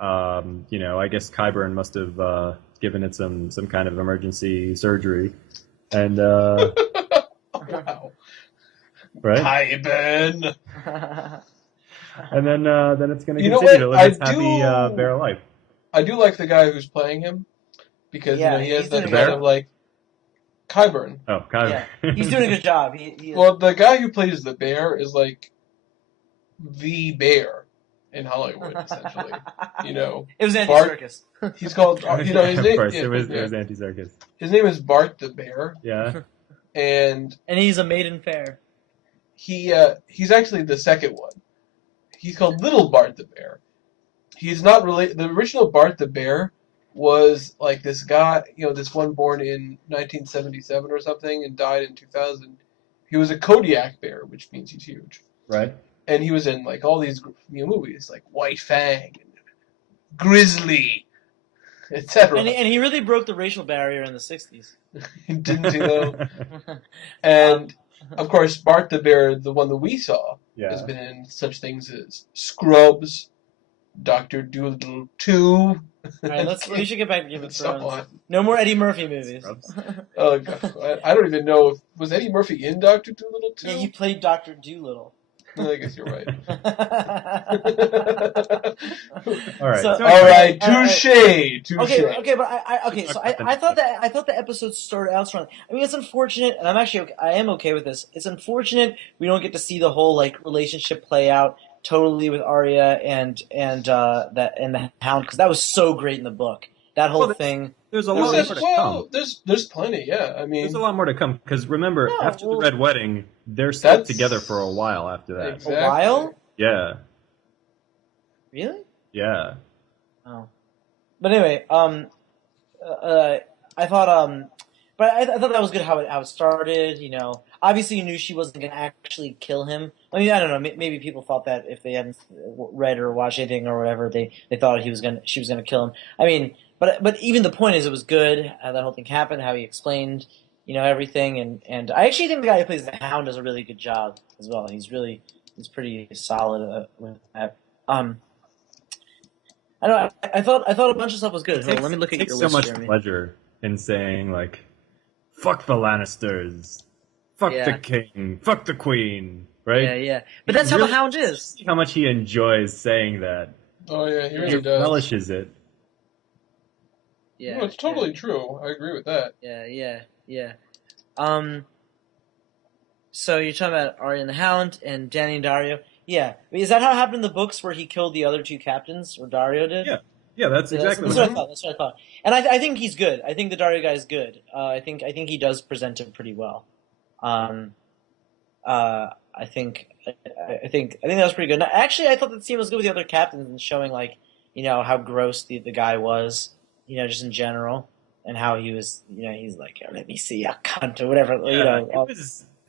I guess Qyburn must have given it some kind of emergency surgery, and Wow. right. Qyburn. And then it's going to continue to live its happy bear life. I do like the guy who's playing him because he has that kind bear? of like Qyburn. Oh, Qyburn. Yeah, he's doing a good job. He Well, the guy who plays the bear is like the bear in Hollywood, essentially. It was Andy Bart- Serkis. He's called. His name. Of course, yeah, it was yeah. Andy Serkis. His name is Bart the Bear, Yeah. and And he's a Maiden Fair. he's actually the second one. He's called Little Bart the Bear. He's not related. The original Bart the Bear was like this guy, this one born in 1977 or something and died in 2000. He was a Kodiak bear, which means he's huge. Right. And he was in like all these movies, like White Fang and Grizzly, etc. And he really broke the racial barrier in the 60s. Didn't he though? And of course, Bart the Bear, the one that we saw, has been in such things as Scrubs, Dr. Dolittle 2. Alright, we should get back to Game of and so Thrones. on. No more Eddie Murphy movies. Oh God, I don't even know if was Eddie Murphy in Doctor Dolittle too. Yeah, he played Dr. Dolittle. I guess you're right. All right. So- So All right, Alright. touche. Okay, but So I thought the episode started out strong. I mean, it's unfortunate, and I am okay with this. It's unfortunate we don't get to see the whole like relationship play out totally with Arya and the Hound, because that was so great in the book. That whole thing. there's a lot more to come. There's plenty. Yeah, I mean, There's a lot more to come because remember, No, after well- the Red Wedding, they're stuck That's- together for a while after that. Exactly. A while? Yeah, Really? yeah. Oh. But anyway, I thought, but I thought that was good how it started. You know, obviously you knew she wasn't going to actually kill him. I mean, I don't know. Maybe people thought that if they hadn't read or watched anything or whatever, they thought she was gonna kill him. I mean, but even the point is, it was good how that whole thing happened, how he explained, you know, everything, and I actually think the guy who plays the Hound does a really good job as well. He's pretty solid with that. I don't. I thought a bunch of stuff was good. Hold on, let me look at your Takes list, so much Jeremy. pleasure in saying like, "Fuck the Lannisters, fuck Yeah. the king, fuck the queen," right? Yeah. But that's how the Really- Hound is. See how much he enjoys saying that. oh yeah, he He really does. relishes it. Yeah. No, it's totally true. I agree with that. Yeah. So you're talking about Arya and the Hound and Danny and Dario. Yeah. Is that how it happened in the books where he killed the other two captains, or Dario did? Yeah. Yeah, that's exactly That's what what I thought. That's what I thought. And I think he's good. I think the Dario guy is good. I think he does present it pretty well. I think that was pretty good. Now, actually, I thought the scene was good with the other captains and showing like, you know, how gross the guy was, you know, just in general, and how he was, you know, he's like, oh, let me see a cunt or whatever, you know.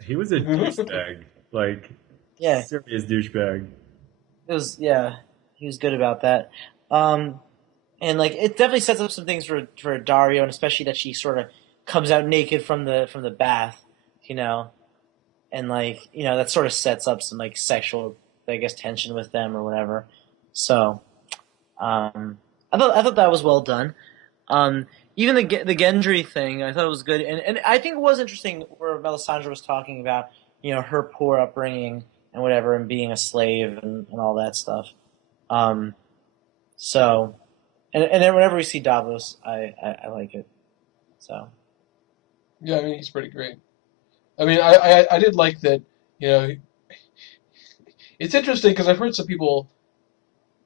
he was a douchebag, like Yeah, serious douchebag. it was. Yeah, he was good about that. And like it definitely sets up some things for Dario, and especially that she sort of comes out naked from the bath, you know, and like, you know, that sort of sets up some like sexual, I guess, tension with them or whatever. So, I thought that was well done. Even the Gendry thing, I thought it was good, and I think it was interesting where Melisandre was talking about, you know, her poor upbringing and whatever, and being a slave and all that stuff. So, and then whenever we see Davos, I like it. So. Yeah, I mean he's pretty great. I mean, I did like that. You know, it's interesting because I've heard some people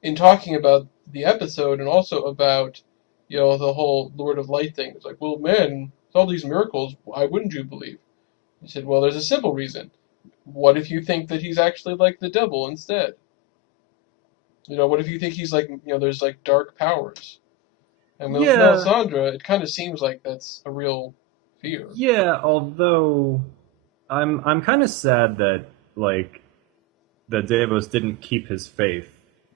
in talking about the episode and also about, you know, the whole Lord of Light thing. It's like, well, man, with all these miracles, why wouldn't you believe? I said, well, there's a simple reason. What if you think that he's actually like the devil instead? You know, what if you think he's like, you know, there's like dark powers? And with Melisandre, it kind of seems like that's a real fear. Yeah, although I'm kind of sad that like that Davos didn't keep his faith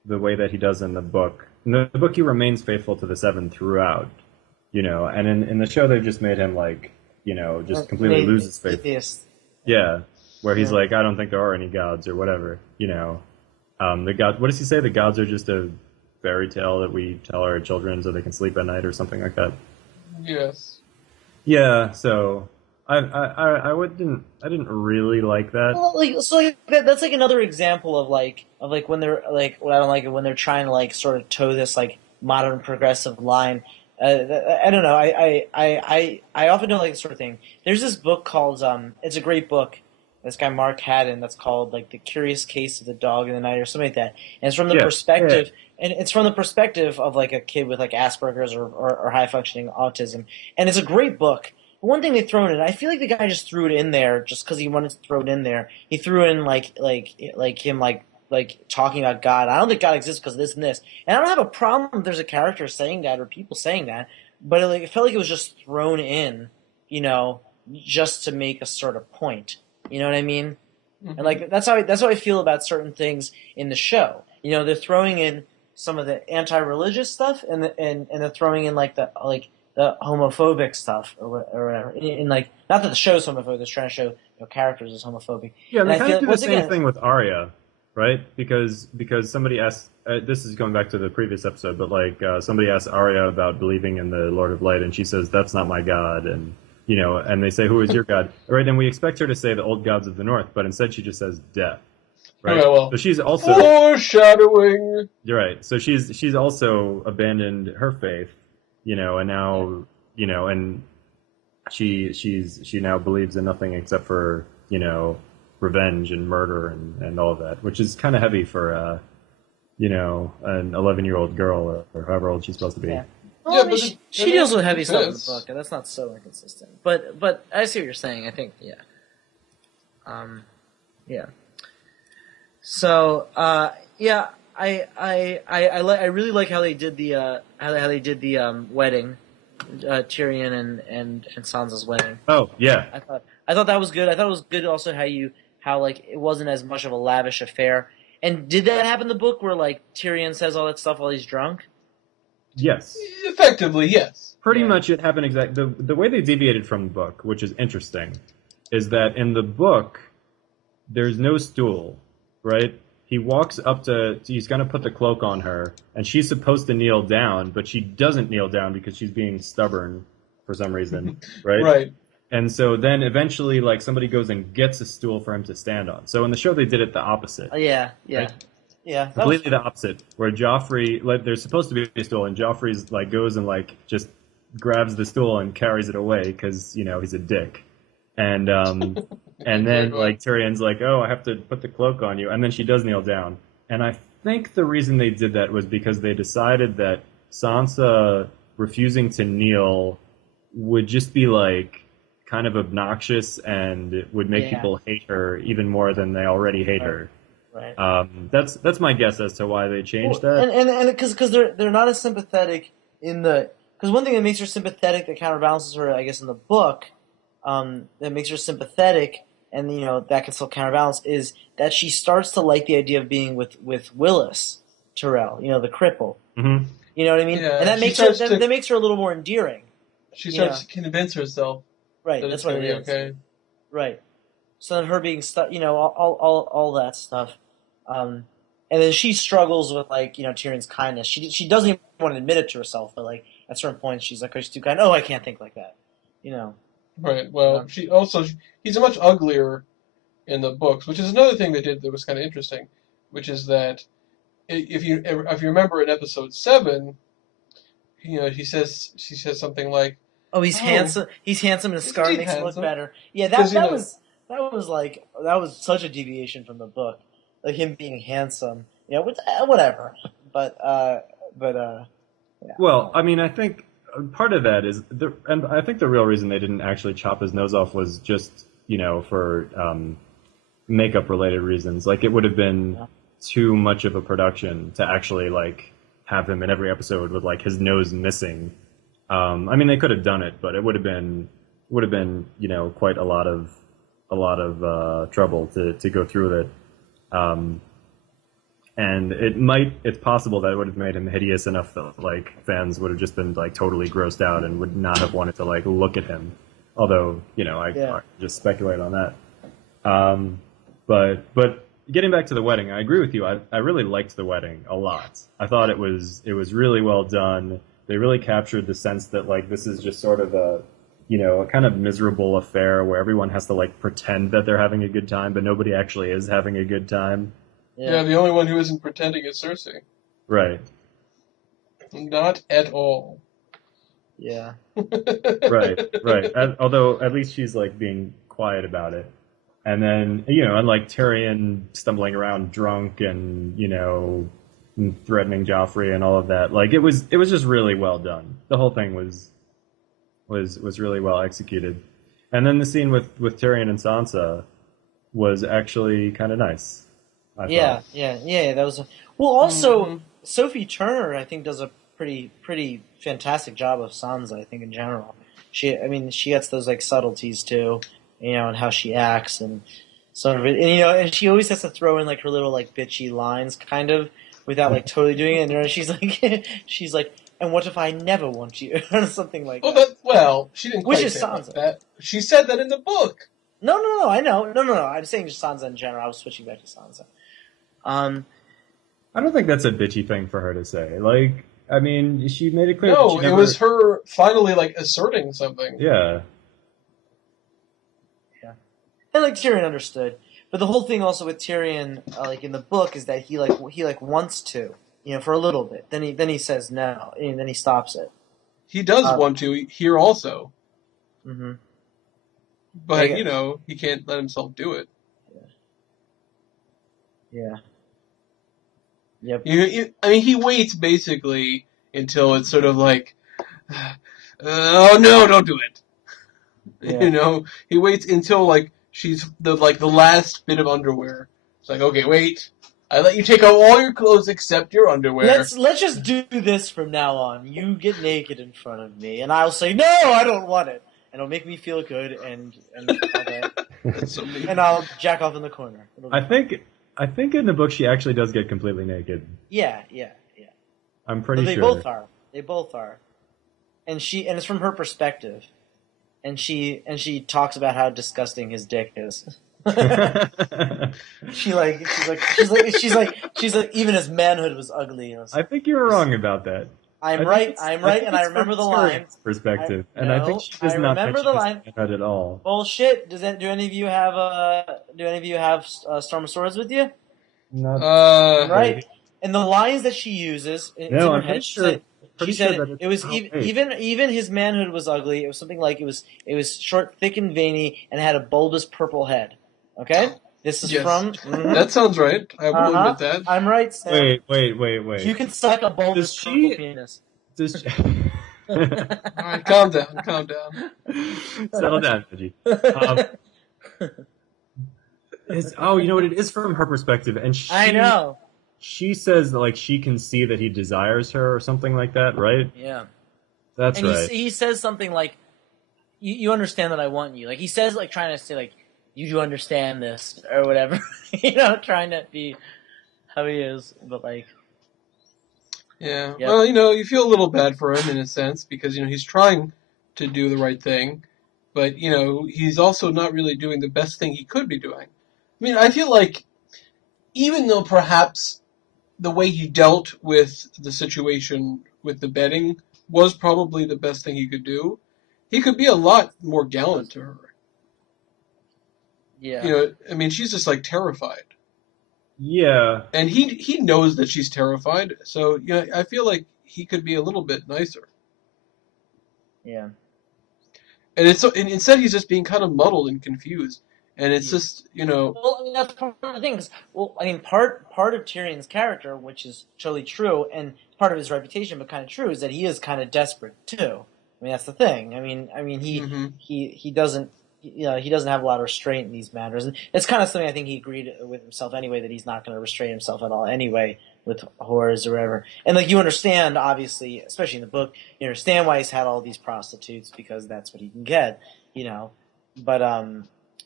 the way that he does in the book. In the book, he remains faithful to the Seven throughout, you know, and in the show they've just made him like, you know, just completely lose his faith. Atheist. Yeah, where he's like, I don't think there are any gods or whatever, you know. The god, what does he say? The gods are just a fairy tale that we tell our children so they can sleep at night or something like that. Yes. Yeah, so I didn't really like that. Well, that's like another example of like when they're like, what I don't like it when they're trying to like sort of toe this like modern progressive line. I don't know. I often don't like this sort of thing. There's this book called it's a great book. This guy Mark Haddon, that's called like The Curious Case of the Dog in the Night or something like that. And it's from the perspective, and it's from the perspective of like a kid with like Asperger's or high functioning autism. And it's a great book. But one thing they throw in, I feel like the guy just threw it in there just because he wanted to throw it in there. He threw in like him like talking about God. I don't think God exists because of this and this. And I don't have a problem if there's a character saying that or people saying that. But it felt like it was just thrown in, you know, just to make a sort of point. You know what I mean? Mm-hmm. And like that's how I feel about certain things in the show. You know, they're throwing in some of the anti-religious stuff, and they're throwing in like the homophobic stuff or whatever. In like, not that the show's homophobic, they're trying to show, you know, characters as homophobic. Yeah, they and kind of do the same again, thing with Arya. right? Because somebody asked. This is going back to the previous episode, but like somebody asked Arya about believing in the Lord of Light, and she says that's not my god, and and they say who is your god, right? And we expect her to say the old gods of the north, but instead she just says death, right? Yeah, well, so she's also foreshadowing. You're right. So she's also abandoned her faith, and now and she now believes in nothing except for revenge and murder and all of that, which is kind of heavy for an 11-year-old girl or however old she's supposed to be. Yeah. Well, I mean, she deals with heavy stuff in the book, and that's not so inconsistent. But I see what you're saying. I think, yeah. Yeah. So, yeah, I really like how they did the wedding, Tyrion and Sansa's wedding. Oh yeah. I thought that was good. I thought it was good also how like it wasn't as much of a lavish affair. And did that happen in the book where like Tyrion says all that stuff while he's drunk? Yes. Effectively, yes. Pretty much it happened exactly. The way they deviated from the book, which is interesting, is that in the book, there's no stool, right? He walks up he's going to put the cloak on her, and she's supposed to kneel down, but she doesn't kneel down because she's being stubborn for some reason, right? Right. And so then eventually, like, somebody goes and gets a stool for him to stand on. So in the show, they did it the opposite. Yeah. Right? Yeah. Completely the opposite, where Joffrey, like, there's supposed to be a stool, and Joffrey's, like, goes and, like, just grabs the stool and carries it away because, he's a dick. And and then, like, Tyrion's like, oh, I have to put the cloak on you. And then she does kneel down. And I think the reason they did that was because they decided that Sansa refusing to kneel would just be, like, kind of obnoxious and it would make people hate her even more than they already hate her. Right. That's my guess as to why they changed that. And because they're not as sympathetic because one thing that makes her sympathetic that counterbalances her, I guess, in the book, that makes her sympathetic and that can still counterbalance is that she starts to like the idea of being with Willis Tyrell, the cripple. Mm-hmm. You know what I mean? Yeah, and that makes her a little more endearing. She starts to convince herself. Right, that that's what it is. Okay. Right. So then her being stuck, all that stuff. And then she struggles with, like, Tyrion's kindness. She doesn't even want to admit it to herself, but, like, at certain points she's like, oh, she's too kind. Oh, I can't think like that. Right, well, he's much uglier in the books, which is another thing they did that was kind of interesting, which is that if you remember in episode 7, she says something like, oh, he's handsome. He's handsome, and his scar makes him look better. Yeah, that was such a deviation from the book, like him being handsome. Whatever. But yeah. Well, I mean, I think part of that is, and I think the real reason they didn't actually chop his nose off was just for makeup related reasons. Like it would have been too much of a production to actually like have him in every episode with like his nose missing. I mean, they could have done it, but it would have been quite a lot of trouble to go through with it. And it's possible that it would have made him hideous enough that like fans would have just been like totally grossed out and would not have wanted to like look at him. Although I just speculate on that. But getting back to the wedding, I agree with you. I really liked the wedding a lot. I thought it was really well done. They really captured the sense that like this is just sort of a kind of miserable affair where everyone has to like pretend that they're having a good time, but nobody actually is having a good time. Yeah, the only one who isn't pretending is Cersei. Right. Not at all. Yeah. Right. Although at least she's like being quiet about it. And then, unlike Tyrion stumbling around drunk and, threatening Joffrey and all of that, like it was just really well done. The whole thing was really well executed. And then the scene with Tyrion and Sansa was actually kind of nice. Yeah, that was also Sophie Turner I think does a pretty fantastic job of Sansa, I think, in general. She gets those like subtleties too, and how she acts and sort of it, and she always has to throw in like her little like bitchy lines kind of without like totally doing it, and she's like and what if I never want you or something like that. Well, she didn't quite say Sansa. Like that. She said that in the book. No, I know. No, I'm saying just Sansa in general. I was switching back to Sansa. I don't think that's a bitchy thing for her to say. Like, I mean, she made it clear. No, that she it never... was her finally like asserting something. Yeah. Yeah, and like Tyrion understood, but the whole thing also with Tyrion, like in the book, is that he wants to, for a little bit. Then he says no, and then he stops it. He does want to here also, Mm-hmm. but he can't let himself do it. Yeah. Yep. I mean, he waits basically until it's sort of like, oh no, don't do it. Yeah. He waits until like she's the last bit of underwear. It's like, okay, wait. I let you take off all your clothes except your underwear. Let's just do this from now on. You get naked in front of me, and I'll say no, I don't want it, and it'll make me feel good, and and I'll jack off in the corner. I think in the book she actually does get completely naked. Yeah. I'm pretty They sure. They both are, and it's from her perspective, and she talks about how disgusting his dick is. She's like even his manhood was ugly. I think you were wrong about that. I'm right, and I remember the line. Perspective, I think she does not remember the line at all. Bullshit. Do any of you have Storm of Swords with you? Not right. And the lines that she uses, it's in her head. She said it was even his manhood was ugly. It was something like it was short, thick, and veiny, and had a bulbous purple head. Okay, this is from. Mm-hmm. That sounds right. I will admit that. I'm right, Sam. Wait. You can suck a bulbous purple penis. All right, calm down. Settle down, Benjy. You know what? It is from her perspective, and I know. She says like she can see that he desires her or something like that, right? Yeah, that's and right. He says something like, "You understand that I want you." Like he says, like trying to say, like, "You do understand this" or whatever. Trying to be how he is, but like. Yeah. Yep. Well, you feel a little bad for him in a sense because he's trying to do the right thing, but he's also not really doing the best thing he could be doing. I mean, I feel like even though perhaps the way he dealt with the situation with the betting was probably the best thing he could do, he could be a lot more gallant to her. Yeah. I mean, she's just like terrified. Yeah. And he knows that she's terrified, so I feel like he could be a little bit nicer. Yeah. And and instead he's just being kind of muddled and confused. And it's just, Well, I mean, that's part of the thing. Part of Tyrion's character, which is totally true, and part of his reputation, but kind of true, is that he is kind of desperate too. I mean, that's the thing. I mean, he doesn't, he doesn't have a lot of restraint in these matters, and it's kind of something I think he agreed with himself anyway, that he's not going to restrain himself at all anyway with whores or whatever. And like you understand, obviously, especially in the book, you understand why he's had all these prostitutes because that's what he can get, But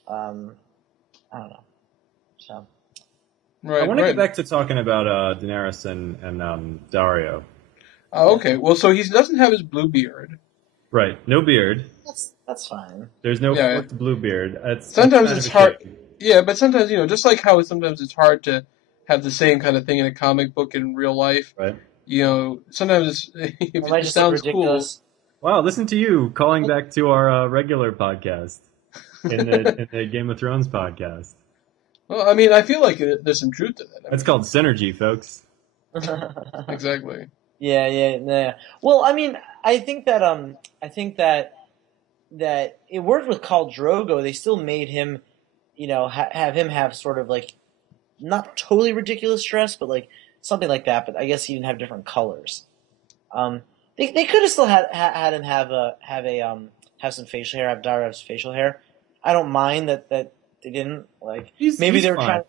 I don't know. So. Right, I want to get back to talking about Daenerys and Dario. Oh, okay. Well, so he doesn't have his blue beard. Right. No beard. That's fine. There's no flipped blue beard. Sometimes it's hard. Yeah, but sometimes, just like how sometimes it's hard to have the same kind of thing in a comic book in real life. Right. Sometimes it sounds cool. Wow, listen to you calling back to our regular podcast. In the Game of Thrones podcast. Well, I mean, I feel like there's some truth to that. That's called synergy, folks. Exactly. Yeah. Well, I mean, I think that it worked with Khal Drogo. They still made him, have him have sort of like not totally ridiculous dress, but like something like that. But I guess he didn't have different colors. They could have still had him have some facial hair, have Dario's facial hair. I don't mind that they didn't like. Maybe they were trying.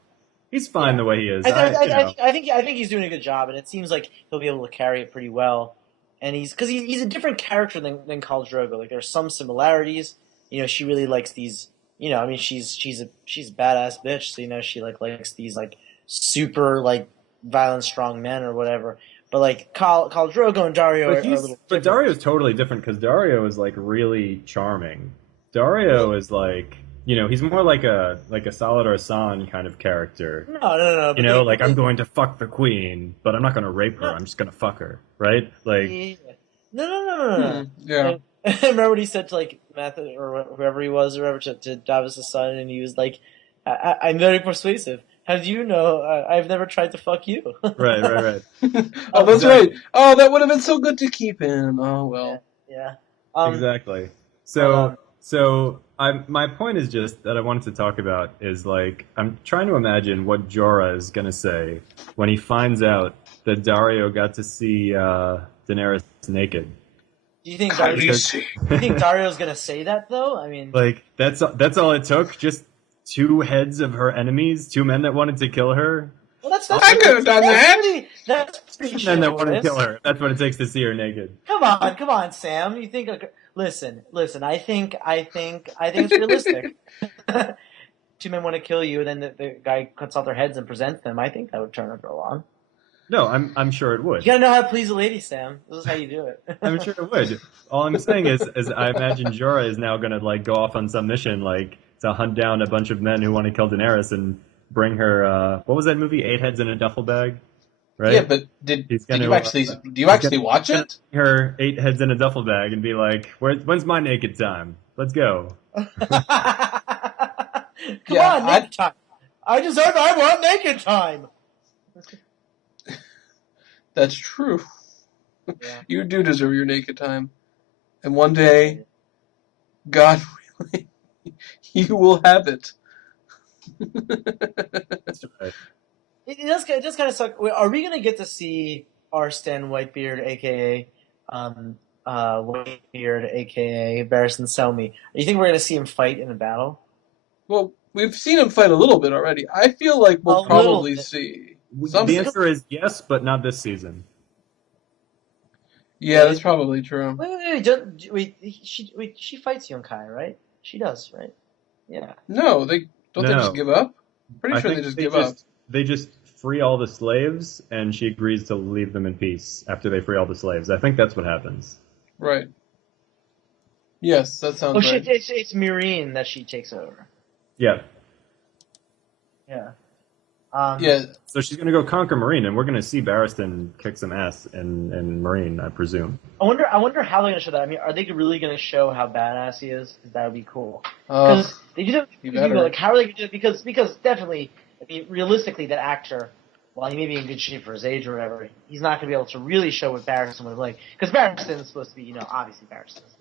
He's fine the way he is. I think he's doing a good job, and it seems like he'll be able to carry it pretty well. And he's a different character than Khal Drogo. Like there's some similarities. She really likes these. I mean, she's a badass bitch. So she likes these like super like violent, strong men or whatever. But like Khal Drogo and Dario are a little different. But Dario's totally different because Dario is like really charming. Dario is like he's more like a Salad San kind of character. No. Like I'm going to fuck the queen, but I'm not going to rape her. I'm just going to fuck her, right? Like, Yeah. No. Yeah. Remember what he said to like Matthew or whoever he was, or whoever to Davis' son, and he was like, "I'm very persuasive. How do you know? I've never tried to fuck you." right. Oh, that's right. Oh, that would have been so good to keep him. Oh well. Yeah. Exactly. Hold So my point is just that I wanted to talk about is like I'm trying to imagine what Jorah is gonna say when he finds out that Dario got to see Daenerys naked. Do you think Khaleesi. Dario's gonna say that though? I mean, Like that's all it took, just two heads of her enemies, two men that wanted to kill her. well, that's I could have done that. That's pretty Two men that want to chivalrous. kill her. That's what it takes to see her naked. Come on, Sam. You think? Listen. I think it's realistic. Two men want to kill you, then the guy cuts off their heads and presents them. I think that would turn a girl on. No, I'm sure it would. You gotta know how to please a lady, Sam. This is how you do it. I'm sure it would. All I'm saying is I imagine Jorah is now gonna like go off on some mission, like to hunt down a bunch of men who want to kill Daenerys and bring her. What was that movie? 8 Heads in a Duffel Bag, right? Yeah, but do you actually watch it? Her 8 heads in a duffel bag and be like, when's my naked time? Let's go. Come on, naked time. I want naked time. That's true. Yeah. You do deserve your naked time. And one day, God willing, you will have it. That's right. It does kind of suck. Are we gonna get to see Arstan Whitebeard, aka Whitebeard, aka Barristan Selmy? You think we're gonna see him fight in a battle? Well, we've seen him fight a little bit already. I feel like we'll probably see something. The answer is yes, but not this season. Yeah, that's probably true. Wait. She fights Yunkai, right? She does, right? Yeah. No, they just give up? Pretty sure they just give up. They just free all the slaves, and she agrees to leave them in peace after they free all the slaves. I think that's what happens. Right. Yes, that sounds right. It's Meereen that she takes over. Yeah. Yeah. Yeah. So she's going to go conquer Meereen, and we're going to see Barristan kick some ass in Meereen, I presume. I wonder how they're going to show that. I mean, are they really going to show how badass he is? Because that would be cool. Because they do like, how are they going to do it? Because definitely, I mean, realistically, that actor, while he may be in good shape for his age or whatever, he's not going to be able to really show what Barristan was like. Because Barristan is supposed to be, obviously Barristan is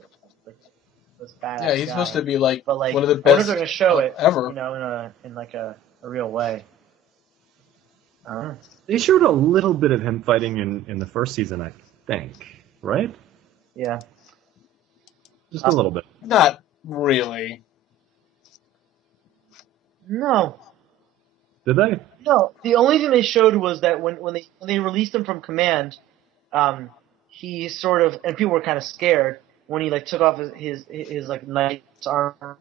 this badass. Yeah, he's supposed to be like, but like one of the I wonder best if they're going to show it ever. In like a real way. I don't know. They showed a little bit of him fighting in the first season, I think, right? Yeah. Just a little bit. Not really. No. Did they? No. The only thing they showed was that when they released him from command, he sort of, and people were kind of scared when he like took off his like knight's armor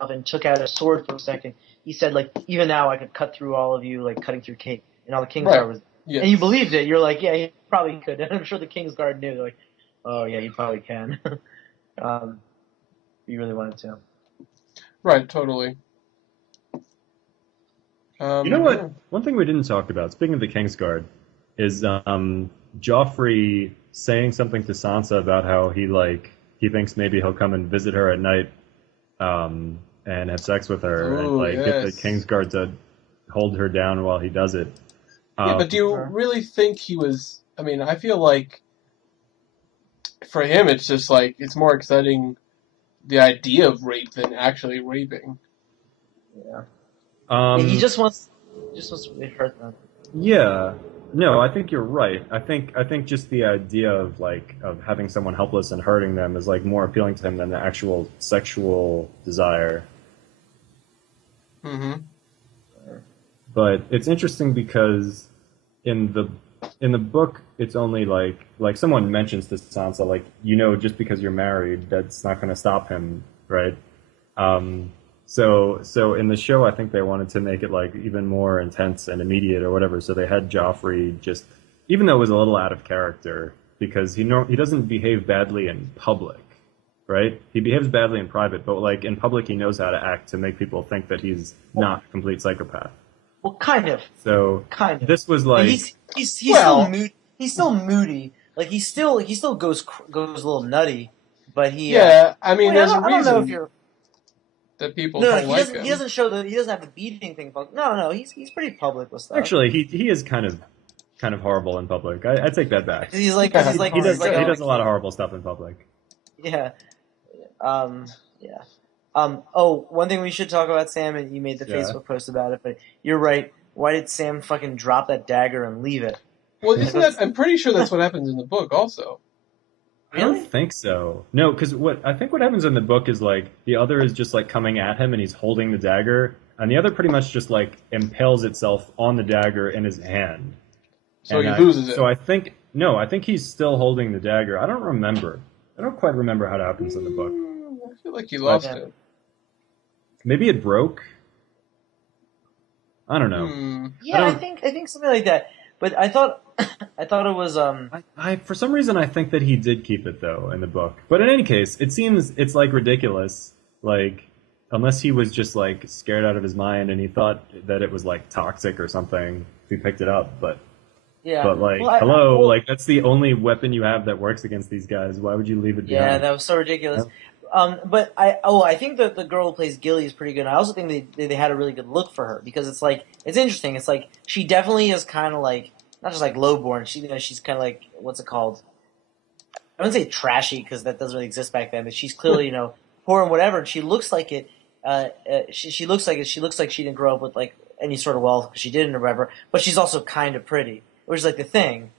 and took out a sword for a second. He said like, even now I could cut through all of you, like cutting through cake. And all the Kingsguard was, yes. And you believed it. You're like, yeah, he probably could. And I'm sure the Kingsguard knew. They're like, oh yeah, he probably can. You really wanted to. Right, totally. You know what? One thing we didn't talk about, speaking of the Kingsguard, is Joffrey saying something to Sansa about how he thinks maybe he'll come and visit her at night, and have sex with her, and get the Kingsguard to hold her down while he does it. Yeah, but do you really think he was... I mean, I feel like for him it's just like, it's more exciting the idea of rape than actually raping. Yeah. He just wants to hurt them. Yeah. No, I think you're right. I think just the idea of having someone helpless and hurting them is like more appealing to him than the actual sexual desire. Mm-hmm. But it's interesting because in the book, it's only like someone mentions to Sansa, like, just because you're married, that's not going to stop him, right? So in the show, I think they wanted to make it like even more intense and immediate or whatever. So they had Joffrey just, even though it was a little out of character, because he doesn't behave badly in public, right? He behaves badly in private, but like in public, he knows how to act to make people think that he's not a complete psychopath. Well, kind of. So Kind of. this was like, He's Well- still moody. He's still moody. Like he still goes a little nutty, but he. Yeah, I mean, Well, there's a I don't know if reason you're. that people No, don't he like doesn't. him. He doesn't show he doesn't have the beating thing. No, he's pretty public with stuff. actually, he is kind of horrible in public. I take that back. He's like He He does he's like, he does a lot of horrible stuff in public. Yeah. Yeah. Oh, one thing we should talk about, Sam, and you made the Yeah. Facebook post about it, but you're right. Why did Sam fucking drop that dagger and leave it? Well, isn't that? I'm pretty sure that's what happens in the book, also. I don't think so. No, because what happens in the book is like the other is just like coming at him and he's holding the dagger, and the other pretty much just like impales itself on the dagger in his hand. So And he loses it. So I think he's still holding the dagger. I don't remember. I don't quite remember how it happens in the book. I feel like he lost Yeah. it. Maybe it broke. I don't know. Yeah, I I don't- think something like that. But I thought it was I for some reason I think that he did keep it though in the book. But in any case, it seems it's like ridiculous. Like unless he was just like scared out of his mind and he thought that it was like toxic or something, if he picked it up. But yeah. like Well, hello, well, like that's the only weapon you have that works against these guys. Why would you leave it behind? yeah, that was so ridiculous. But I think that the girl who plays Gilly is pretty good. And I also think they had a really good look for her because it's like it's interesting. It's like she definitely is kind of like not just like lowborn. She's kind of like what's it called? I wouldn't say trashy because that doesn't really exist back then. But she's clearly poor and whatever. And she looks like it. She looks like it. She looks like she didn't grow up with like any sort of wealth because she didn't or whatever. But she's also kind of pretty, which is like the thing,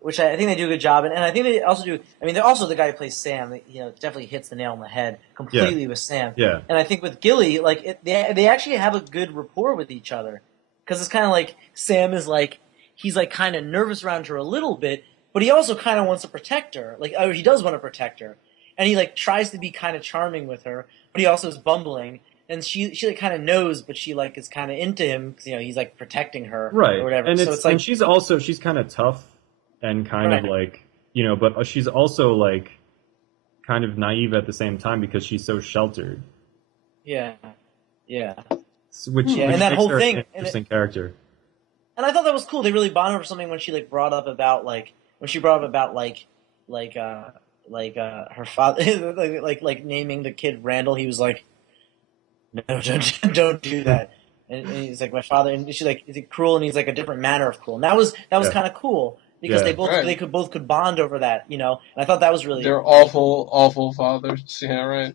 Which I think they do a good job, and I think they also do. I mean, they're also the guy who plays Sam. Definitely hits the nail on the head completely with Sam. Yeah. And I think with Gilly, they actually have a good rapport with each other because it's kind of like Sam is like he's like kind of nervous around her a little bit, but he also kind of wants to protect her. He does want to protect her, and he like tries to be kind of charming with her, but he also is bumbling. And she like kind of knows, but she like is kind of into him because he's like protecting her, Right. or whatever. And So it's like and she's kind of tough and kind of Right. like but she's also like kind of naive at the same time because she's so sheltered. yeah. Which and that makes whole her thing- an interesting character. And I thought that was cool. They really bonded over something when she like brought up about her father, like naming the kid Randall. He was like, "No, don't do that." And he's like, "My father." And she's like, "Is it cruel?" And he's like, "A different manner of cruel." And that was Yeah. kind of cool because Yeah. they could bond over that, And I thought that was really They're awful, awful fathers. Yeah, right.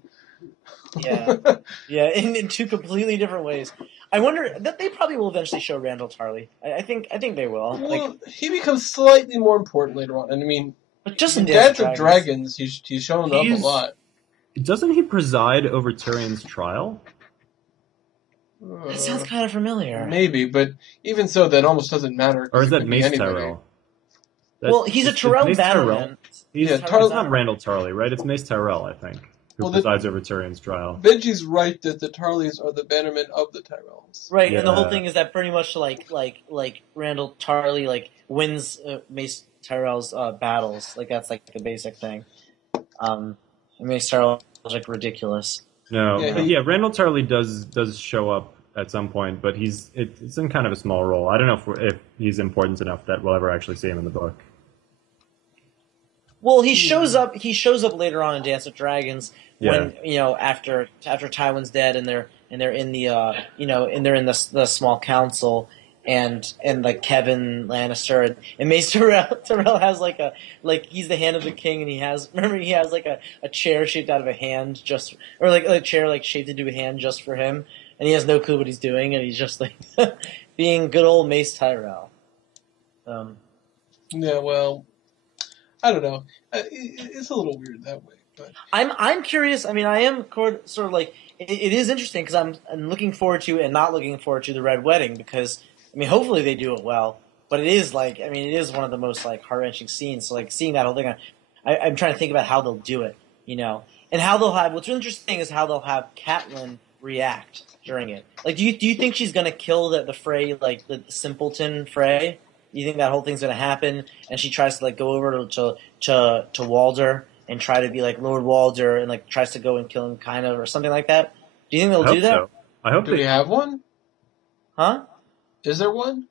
yeah, in two completely different ways. I wonder that they probably will eventually show Randall Tarley. I think they will. Well, he becomes slightly more important later on. And I mean, But just in Dance of Dragons, he's shown up a He's- lot. Doesn't he preside over Tyrion's trial? That sounds kind of familiar. Maybe, but even so, that almost doesn't matter. 'cause Or is it that could be Mace anybody. Tyrell? Well, he's a It's Tyrell Mace battleman. He's Yeah, Tyrell's not Randall Tarley, right? It's Mace Tyrell, I think, who Well, presides over Tyrion's trial. Benjy's right that the Tarleys are the bannermen of the Tyrells. Right, and the whole Yeah. thing is that pretty much like Randall Tarley like wins Mace Tyrell's battles. Like that's like the basic thing. And Mace Tyrell is like ridiculous. No, Yeah, but he- yeah, Randall Tarley does show up at some point, but it's in kind of a small role. I don't know if he's important enough that we'll ever actually see him in the book. Well, he shows up. He shows up later on in Dance of Dragons when Yeah. after Tywin's dead and they're in the and they're in the small council and like Kevin Lannister and Mace Tyrell has he's the hand of the king and he has like a chair shaped out of a hand or like a chair like shaped into a hand just for him and he has no clue what he's doing and he's just like being good old Mace Tyrell. Yeah, well, I don't know. It's a little weird that way, but I'm curious. I mean, I am sort of like it is interesting because I'm looking forward to and not looking forward to the Red Wedding because I mean, hopefully they do it well. But it is it is one of the most like heart wrenching scenes. So like seeing that whole thing, I'm trying to think about how they'll do it, and how they'll have. What's really interesting is how they'll have Catelyn react during it. Like, do you think she's gonna kill the Frey, like the simpleton Frey? You think that whole thing's gonna happen, and she tries to like go over to Walder and try to be like Lord Walder and like tries to go and kill him kind of or something like that? Do you think they'll I hope do that? so. I hope Do we have one? Huh? Is there one?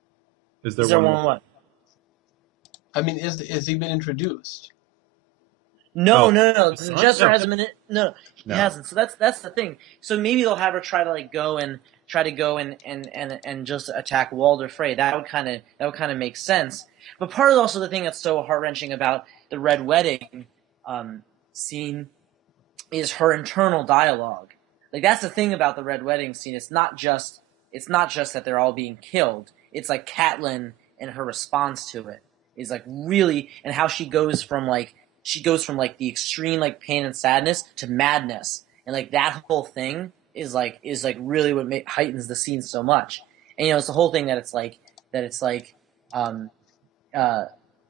Is Is there one what? I mean, is he been introduced? No. the son? Jester No. hasn't been. No, he hasn't. So that's the thing. So maybe they'll have her try to like go and just attack Walder Frey. That would kind of make sense. But part of also the thing that's so heart wrenching about the Red Wedding scene is her internal dialogue. Like that's the thing about the Red Wedding scene. It's not just that they're all being killed. It's like Catelyn and her response to it is like really, and how she goes from like the extreme like pain and sadness to madness, and like that whole thing is really what heightens the scene so much. And it's the whole thing that it's like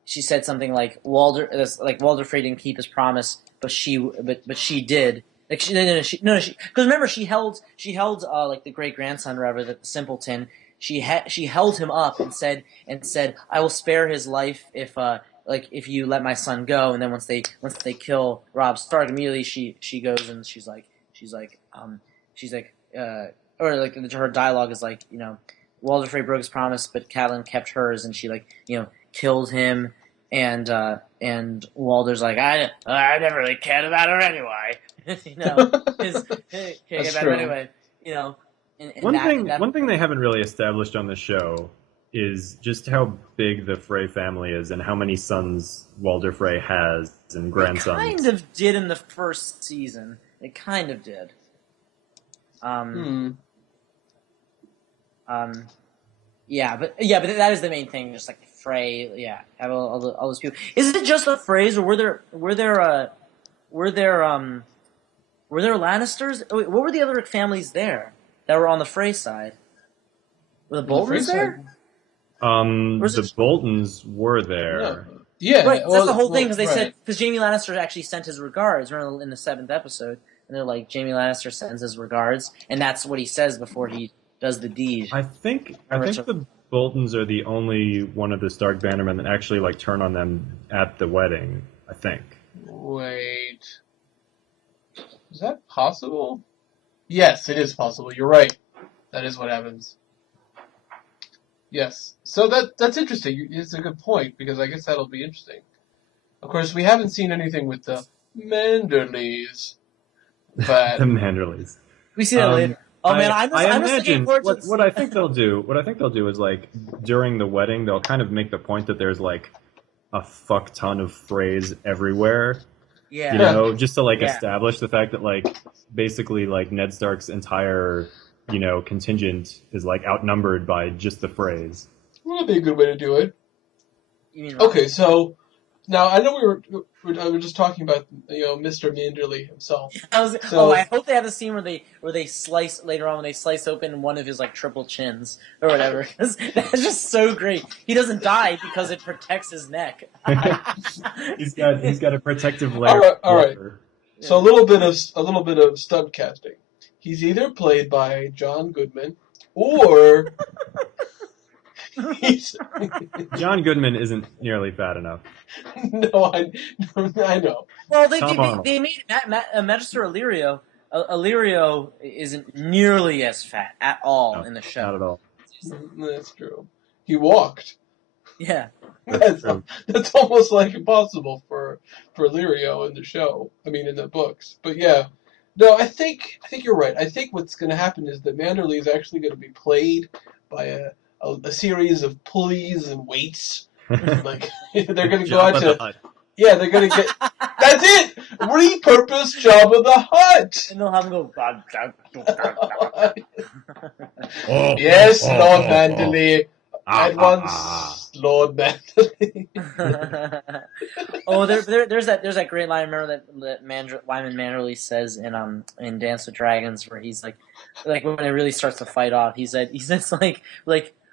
she said something like Walder Frey didn't keep his promise, but she did. Like because remember she held like the great grandson, rather, the simpleton. She held him up and said, I will spare his life if you let my son go. And then once they kill Robb Stark, immediately she goes and she's like her dialogue is like, Walder Frey broke his promise, but Catelyn kept hers, and she killed him. And Walder's like, I never really cared about her anyway. That's true. Anyway, One thing they haven't really established on the show is just how big the Frey family is and how many sons Walder Frey has and grandsons. It kind of did in the first season. It kind of did. Yeah, but that is the main thing. Just like Frey, have all those people. Is it just the Freys, or were there Lannisters? What were the other families there that were on the Frey side? Were the Boltons there? The Boltons were there. Yeah, right. That's the whole thing, because they right. said, because Jaime Lannister actually sent his regards. Remember in the 7th episode, and they're like, Jaime Lannister sends his regards, and that's what he says before he does the deed. I think the Boltons are the only one of the Stark Bannermen that actually like turn on them at the wedding. I think. Wait, is that possible? Yes, it is possible. You're right. That is what happens. Yes. So that's interesting. It's a good point, because I guess that'll be interesting. Of course, we haven't seen anything with the Manderleys, but The Manderleys. We see that later. Oh man, I'm just looking imagine forward to what I think they'll do. What I think they'll do is like during the wedding, they'll kind of make the point that there's like a fuck ton of Freys everywhere. Yeah. Just to like establish the fact that like basically like Ned Stark's entire contingent is like outnumbered by just the Freys. Well, that'd be a good way to do it. You mean Okay, so now I know we were just talking about Mr. Manderley himself. I hope they have a scene where they slice later on, when they slice open one of his like triple chins or whatever. 'Cause that's just so great. He doesn't die because it protects his neck. he's got a protective layer. All right. So a little bit of stud casting. He's either played by John Goodman or John Goodman isn't nearly fat enough. No, I know. Well, they made Magister Illyrio. Illyrio isn't nearly as fat at all in the show. Not at all. That's true. He walked. Yeah. That's almost like impossible for Illyrio in the show. I mean, in the books. But yeah. No, I think you're right. I think what's going to happen is that Manderley is actually going to be played by a series of pulleys and weights. Like they're going to go out to. Yeah, they're going to get. That's it. Repurpose Jabba the Hutt. And they'll have him go. Yes, Lord Manderley. At once, Lord Manderley. There's that great line. I remember that Wyman Manderley says in Dance with Dragons, where he's like when it really starts to fight off. He says like,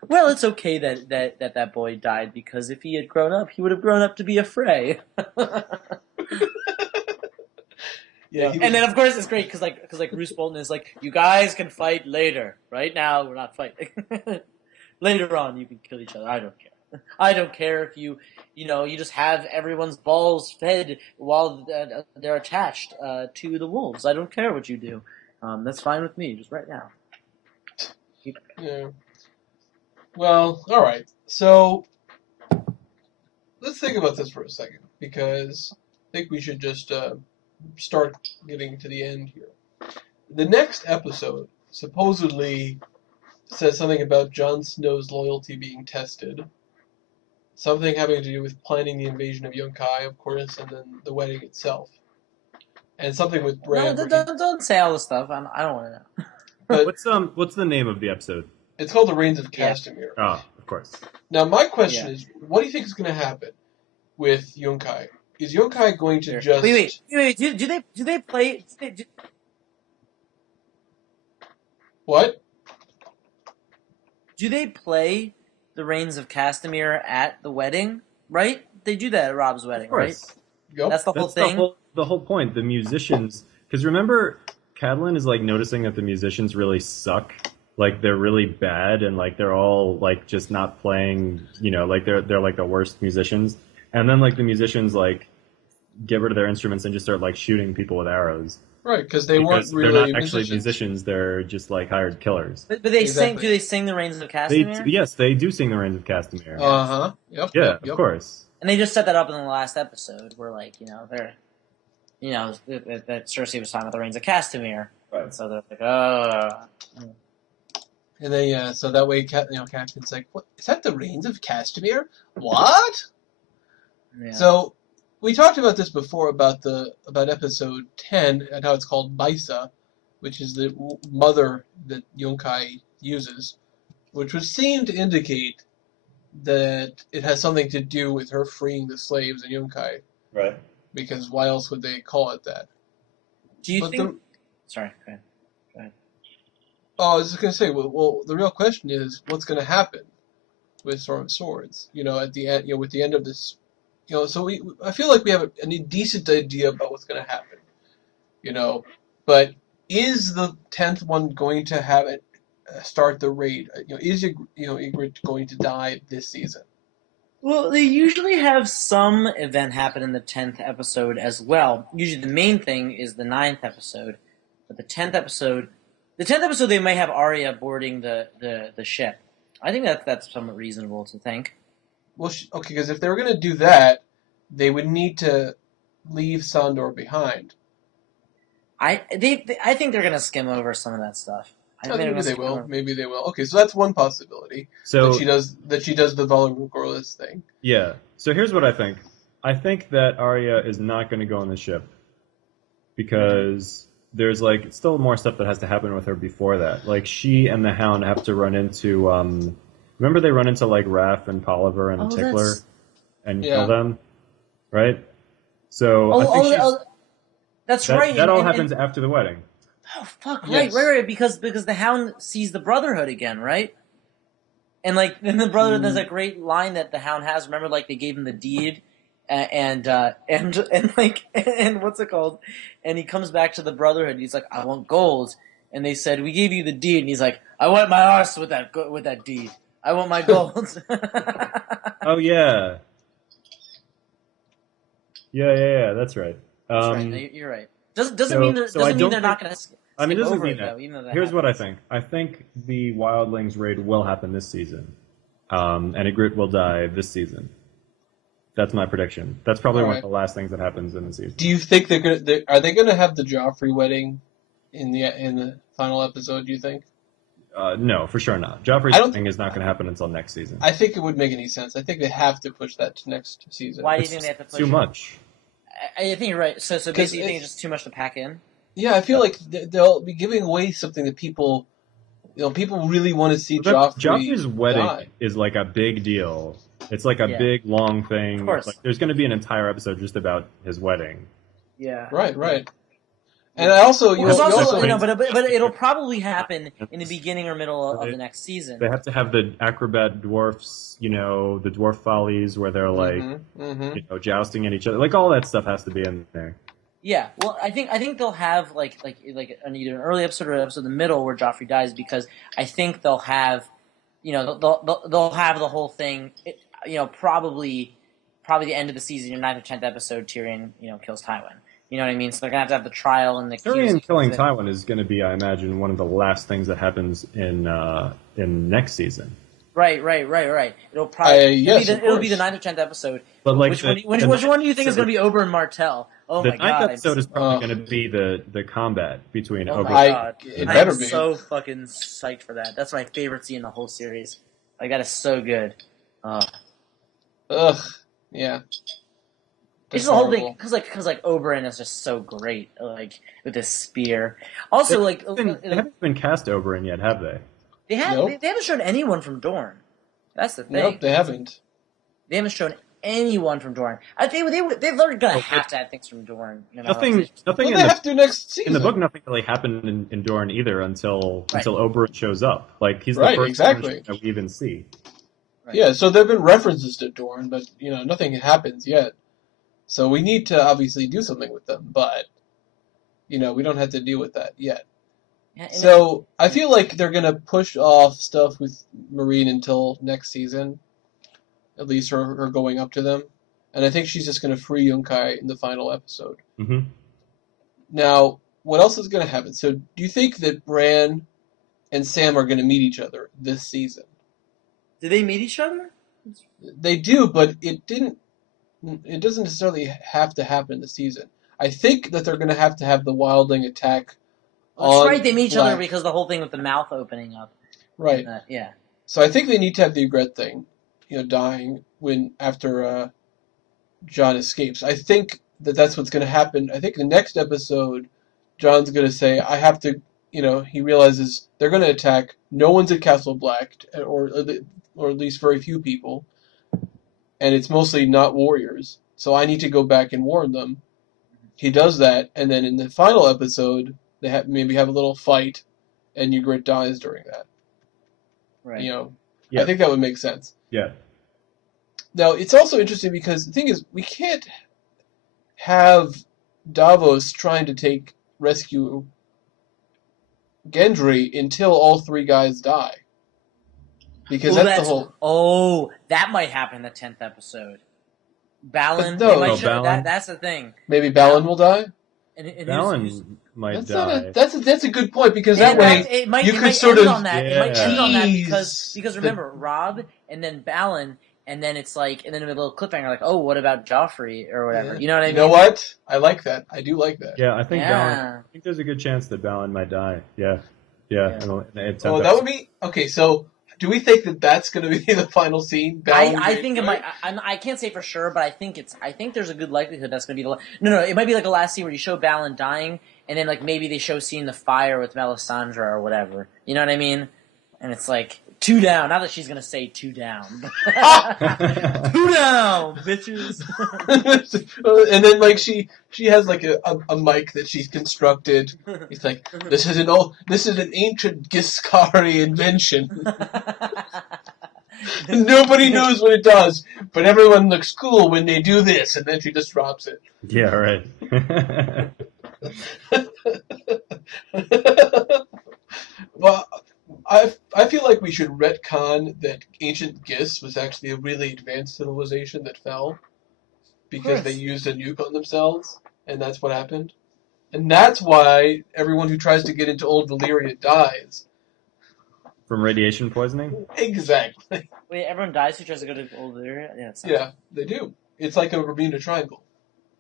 well, it's okay that boy died, because if he had grown up, he would have grown up to be a Frey. Yeah, and then of course it's great because Roose Bolton is like, you guys can fight later. Right now we're not fighting. Later on you can kill each other. I don't care. I don't care if you just have everyone's balls fed while they're attached to the wolves. I don't care what you do. That's fine with me, just right now. Yeah. Well, all right. So let's think about this for a second, because I think we should just start getting to the end here. The next episode supposedly says something about Jon Snow's loyalty being tested. Something having to do with planning the invasion of Yunkai, of course, and then the wedding itself. And something with Bran. No, don't say all this stuff. I don't want to know. But What's the name of the episode? it's called The Reigns of Castamere. Ah, of course. Now, my question is, what do you think is going to happen with Yunkai? Is Yunkai going to just... Wait. Do they play... What? Do they play the Reigns of Castamere at the wedding? Right? They do that at Rob's wedding, right? Yep. That's the whole thing? The whole point. The musicians... Because remember, Catelyn is, like, noticing that the musicians really suck. Like, they're really bad, and, like, they're all, like, just not playing, like, they're like, the worst musicians. And then, like, the musicians, like, get rid of their instruments and just start, like, shooting people with arrows. Right, because they weren't really they're not actually musicians. They're just, like, hired killers. But they sing... Do they sing the Reigns of Castamere? Yes, they do sing the Reigns of Castamere. Uh-huh. Yep. Yeah, yep. Of course. And they just set that up in the last episode, where, like, they're... that Cersei was talking about the Reigns of Castamere. Right. So they're like, And then, so that way, Captain's like, what? Is that the Reigns of Castamere? What? Yeah. So, we talked about this before, about episode 10, and how it's called Baisa, which is the mother that Yunkai uses, which would seem to indicate that it has something to do with her freeing the slaves in Yunkai. Right. Because why else would they call it that? Do you think... Sorry, go ahead. Oh, I was just going to say, well, the real question is, what's going to happen with Storm of Swords? At the end, with the end of this, so I feel like we have a decent idea about what's going to happen, but is the 10th one going to have it start the raid? Is Ygritte going to die this season? Well, they usually have some event happen in the 10th episode as well. Usually the main thing is the 9th episode, but the 10th episode, they may have Arya boarding the ship. I think that's somewhat reasonable to think. Well, okay, because if they were going to do that, they would need to leave Sandor behind. I think they're going to skim over some of that stuff. Maybe they will. Maybe they will. Okay, so that's one possibility. So that she does the Volugorlis thing. Yeah. So here's what I think. I think that Arya is not going to go on the ship because there's like still more stuff that has to happen with her before that. Like she and the Hound have to run into. Remember they run into like Raph and Polliver and Tickler and kill them, right? So I think that's right. That all happens after the wedding. Oh fuck! Yes. Right. Because the Hound sees the Brotherhood again, right? And like in the Brotherhood, there's that great line that the Hound has. Remember, like they gave him the deed, and what's it called? And he comes back to the Brotherhood. And he's like, "I want gold." And they said, "We gave you the deed." And he's like, "I want my arse with that deed. I want my gold." Oh yeah. Yeah. That's right. That's right. No, you're right. Doesn't mean they're not going to. I mean, it doesn't mean that. that. Here's what I think. I think the Wildlings raid will happen this season, and Ygritte will die this season. That's my prediction. That's probably one of the last things that happens in the season. Do you think are they going to have the Joffrey wedding in the final episode? Do you think? No, for sure not. Joffrey's wedding is not going to happen until next season. I think it would make any sense. I think they have to push that to next season. Why do you think they have to push too much? I think you're right. So basically, you think it's just too much to pack in? Yeah, I feel like they'll be giving away something that people really want to see Joffrey. Joffrey's wedding is like a big deal. It's like a big, long thing. Of course. Like, there's going to be an entire episode just about his wedding. Yeah. Right. And I also, but it'll probably happen in the beginning or middle of the next season. They have to have the acrobat dwarfs, the dwarf follies where they're like, jousting at each other. Like all that stuff has to be in there. Yeah, well, I think they'll have like either an early episode or an episode in the middle where Joffrey dies because I think they'll have, they'll have the whole thing. probably the end of the season, your 9th or 10th episode, Tyrion, kills Tywin. You know what I mean? So they're gonna have to have the trial and the Tyrion killing Tywin is going to be, I imagine, one of the last things that happens in next season. Right. It'll probably it'll be the 9th or 10th episode. But like which one do you think is going to be Oberyn Martell? Oh my god! The 9th episode is probably going to be the combat between Oh Oberyn. my god! I'm so fucking psyched for that. That's my favorite scene in the whole series. Like that is so good. Ugh. Yeah. It's the whole thing because Oberyn is just so great, like with his spear. Also, they haven't even cast Oberyn yet, have they? They haven't. Nope. They haven't shown anyone from Dorne. That's the thing. Nope, they haven't. They haven't shown anyone from Dorne. I think they're gonna have to add things from Dorne. Nothing. They have to next season. In the book, nothing really happened in Dorne either until Oberyn shows up. Like he's the first exactly. that we even see. Right. Yeah, so there have been references to Dorne, but nothing happens yet. So we need to obviously do something with them, but we don't have to deal with that yet. Yeah, so I feel like they're gonna push off stuff with Meereen until next season, at least her going up to them, and I think she's just gonna free Yunkai in the final episode. Mm-hmm. Now, what else is gonna happen? So, do you think that Bran and Sam are gonna meet each other this season? Did they meet each other? They do, but it doesn't necessarily have to happen this season. I think that they're going to have the wildling attack. That's right, they meet each other because the whole thing with the mouth opening up. Right. Yeah. So I think they need to have the Ygritte thing, dying after Jon escapes. I think that's what's going to happen. I think the next episode, Jon's going to say, I have to, he realizes they're going to attack. No one's at Castle Black, or at least very few people. And it's mostly not warriors, so I need to go back and warn them. He does that, and then in the final episode, they maybe have a little fight, and Ygritte dies during that. Right. Yeah. I think that would make sense. Yeah. Now, it's also interesting because the thing is, we can't have Davos trying to rescue Gendry until all three guys die. Because that's the whole... Oh, that might happen in the 10th episode. Balin... Balin. That's the thing. Maybe Balin will die? Balin might die. That's a good point, because that way you could sort of... It might end on that because remember, Robb, and then Balin, and then it's and then a little cliffhanger, like, oh, what about Joffrey, or whatever. Yeah. You know what I mean? You know what? I like that. I do like that. Yeah, I think I think there's a good chance that Balin might die. Yeah. Oh, that would be... Okay, so... Do we think that that's going to be the final scene? I think it might. I can't say for sure, but I think there's a good likelihood that's going to be the. No, it might be like a last scene where you show Balin dying, and then maybe they show seeing the fire with Melisandre or whatever. You know what I mean? And it's two down. Not that she's going to say two down. Two down, bitches. And then she has a mic that she's constructed. He's like, this is an ancient Giscari invention. Nobody knows what it does, but everyone looks cool when they do this, and then she just drops it. Yeah, right. Well, I feel like we should retcon that ancient Gis was actually a really advanced civilization that fell because they used a nuke on themselves, and that's what happened. And that's why everyone who tries to get into Old Valyria dies. From radiation poisoning? Exactly. Wait, everyone dies who tries to go to Old Valyria? Yeah, they do. It's like a Bermuda Triangle.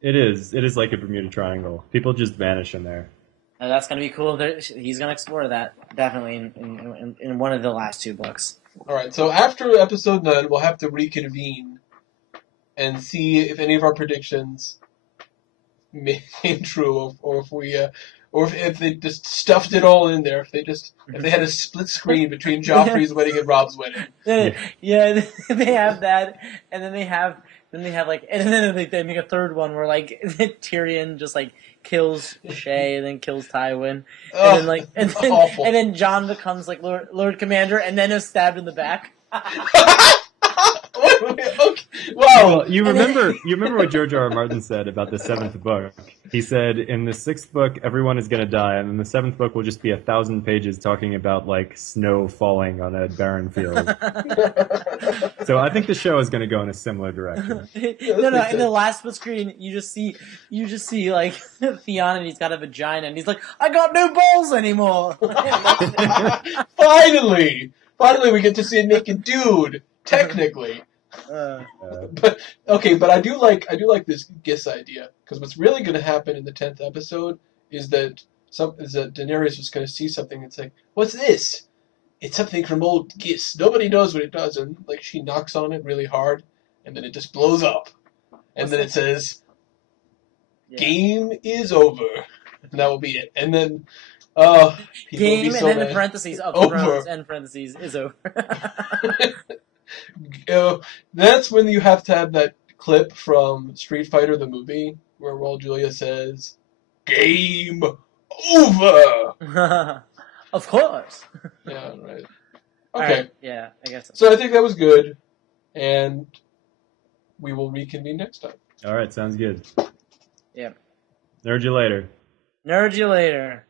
It is. It is like a Bermuda Triangle. People just vanish in there. That's going to be cool. He's going to explore that, definitely, in one of the last two books. Alright, so after episode 9, we'll have to reconvene and see if any of our predictions came true, or if they just stuffed it all in there, if they had a split screen between Joffrey's wedding and Robb's wedding. Yeah, they have that, and then they have and then they make a third one where Tyrion just kills Shay and then kills Tywin, and then Jon becomes Lord Commander and then is stabbed in the back. What Okay. Wow. Well, you remember what George R. R. Martin said about the 7th book. He said in the 6th book everyone is going to die, and then the 7th book will just be 1,000 pages talking about like snow falling on a barren field. So I think the show is going to go in a similar direction. No. In the last split screen, you just see like Theon, and he's got a vagina, and he's like, "I got no balls anymore." Finally, we get to see a naked dude. Technically. But I do like this Gis idea, because what's really going to happen in the 10th episode is that Daenerys is going to see something and say, "What's this?" It's something from old Gis. Nobody knows what it does, and like she knocks on it really hard, and then it just blows up, and then it says, "Game is over," and that will be it. And then, people will be so and then mad. the parentheses of Over. Thrones and parentheses is over. That's when you have to have that clip from Street Fighter the movie where Raul Julia says, "Game over." Of course. Yeah, right. All Okay. right, yeah, I guess. So I think that was good, and we will reconvene next time. All right, sounds good. Yep. Nerd you later. Nerd you later.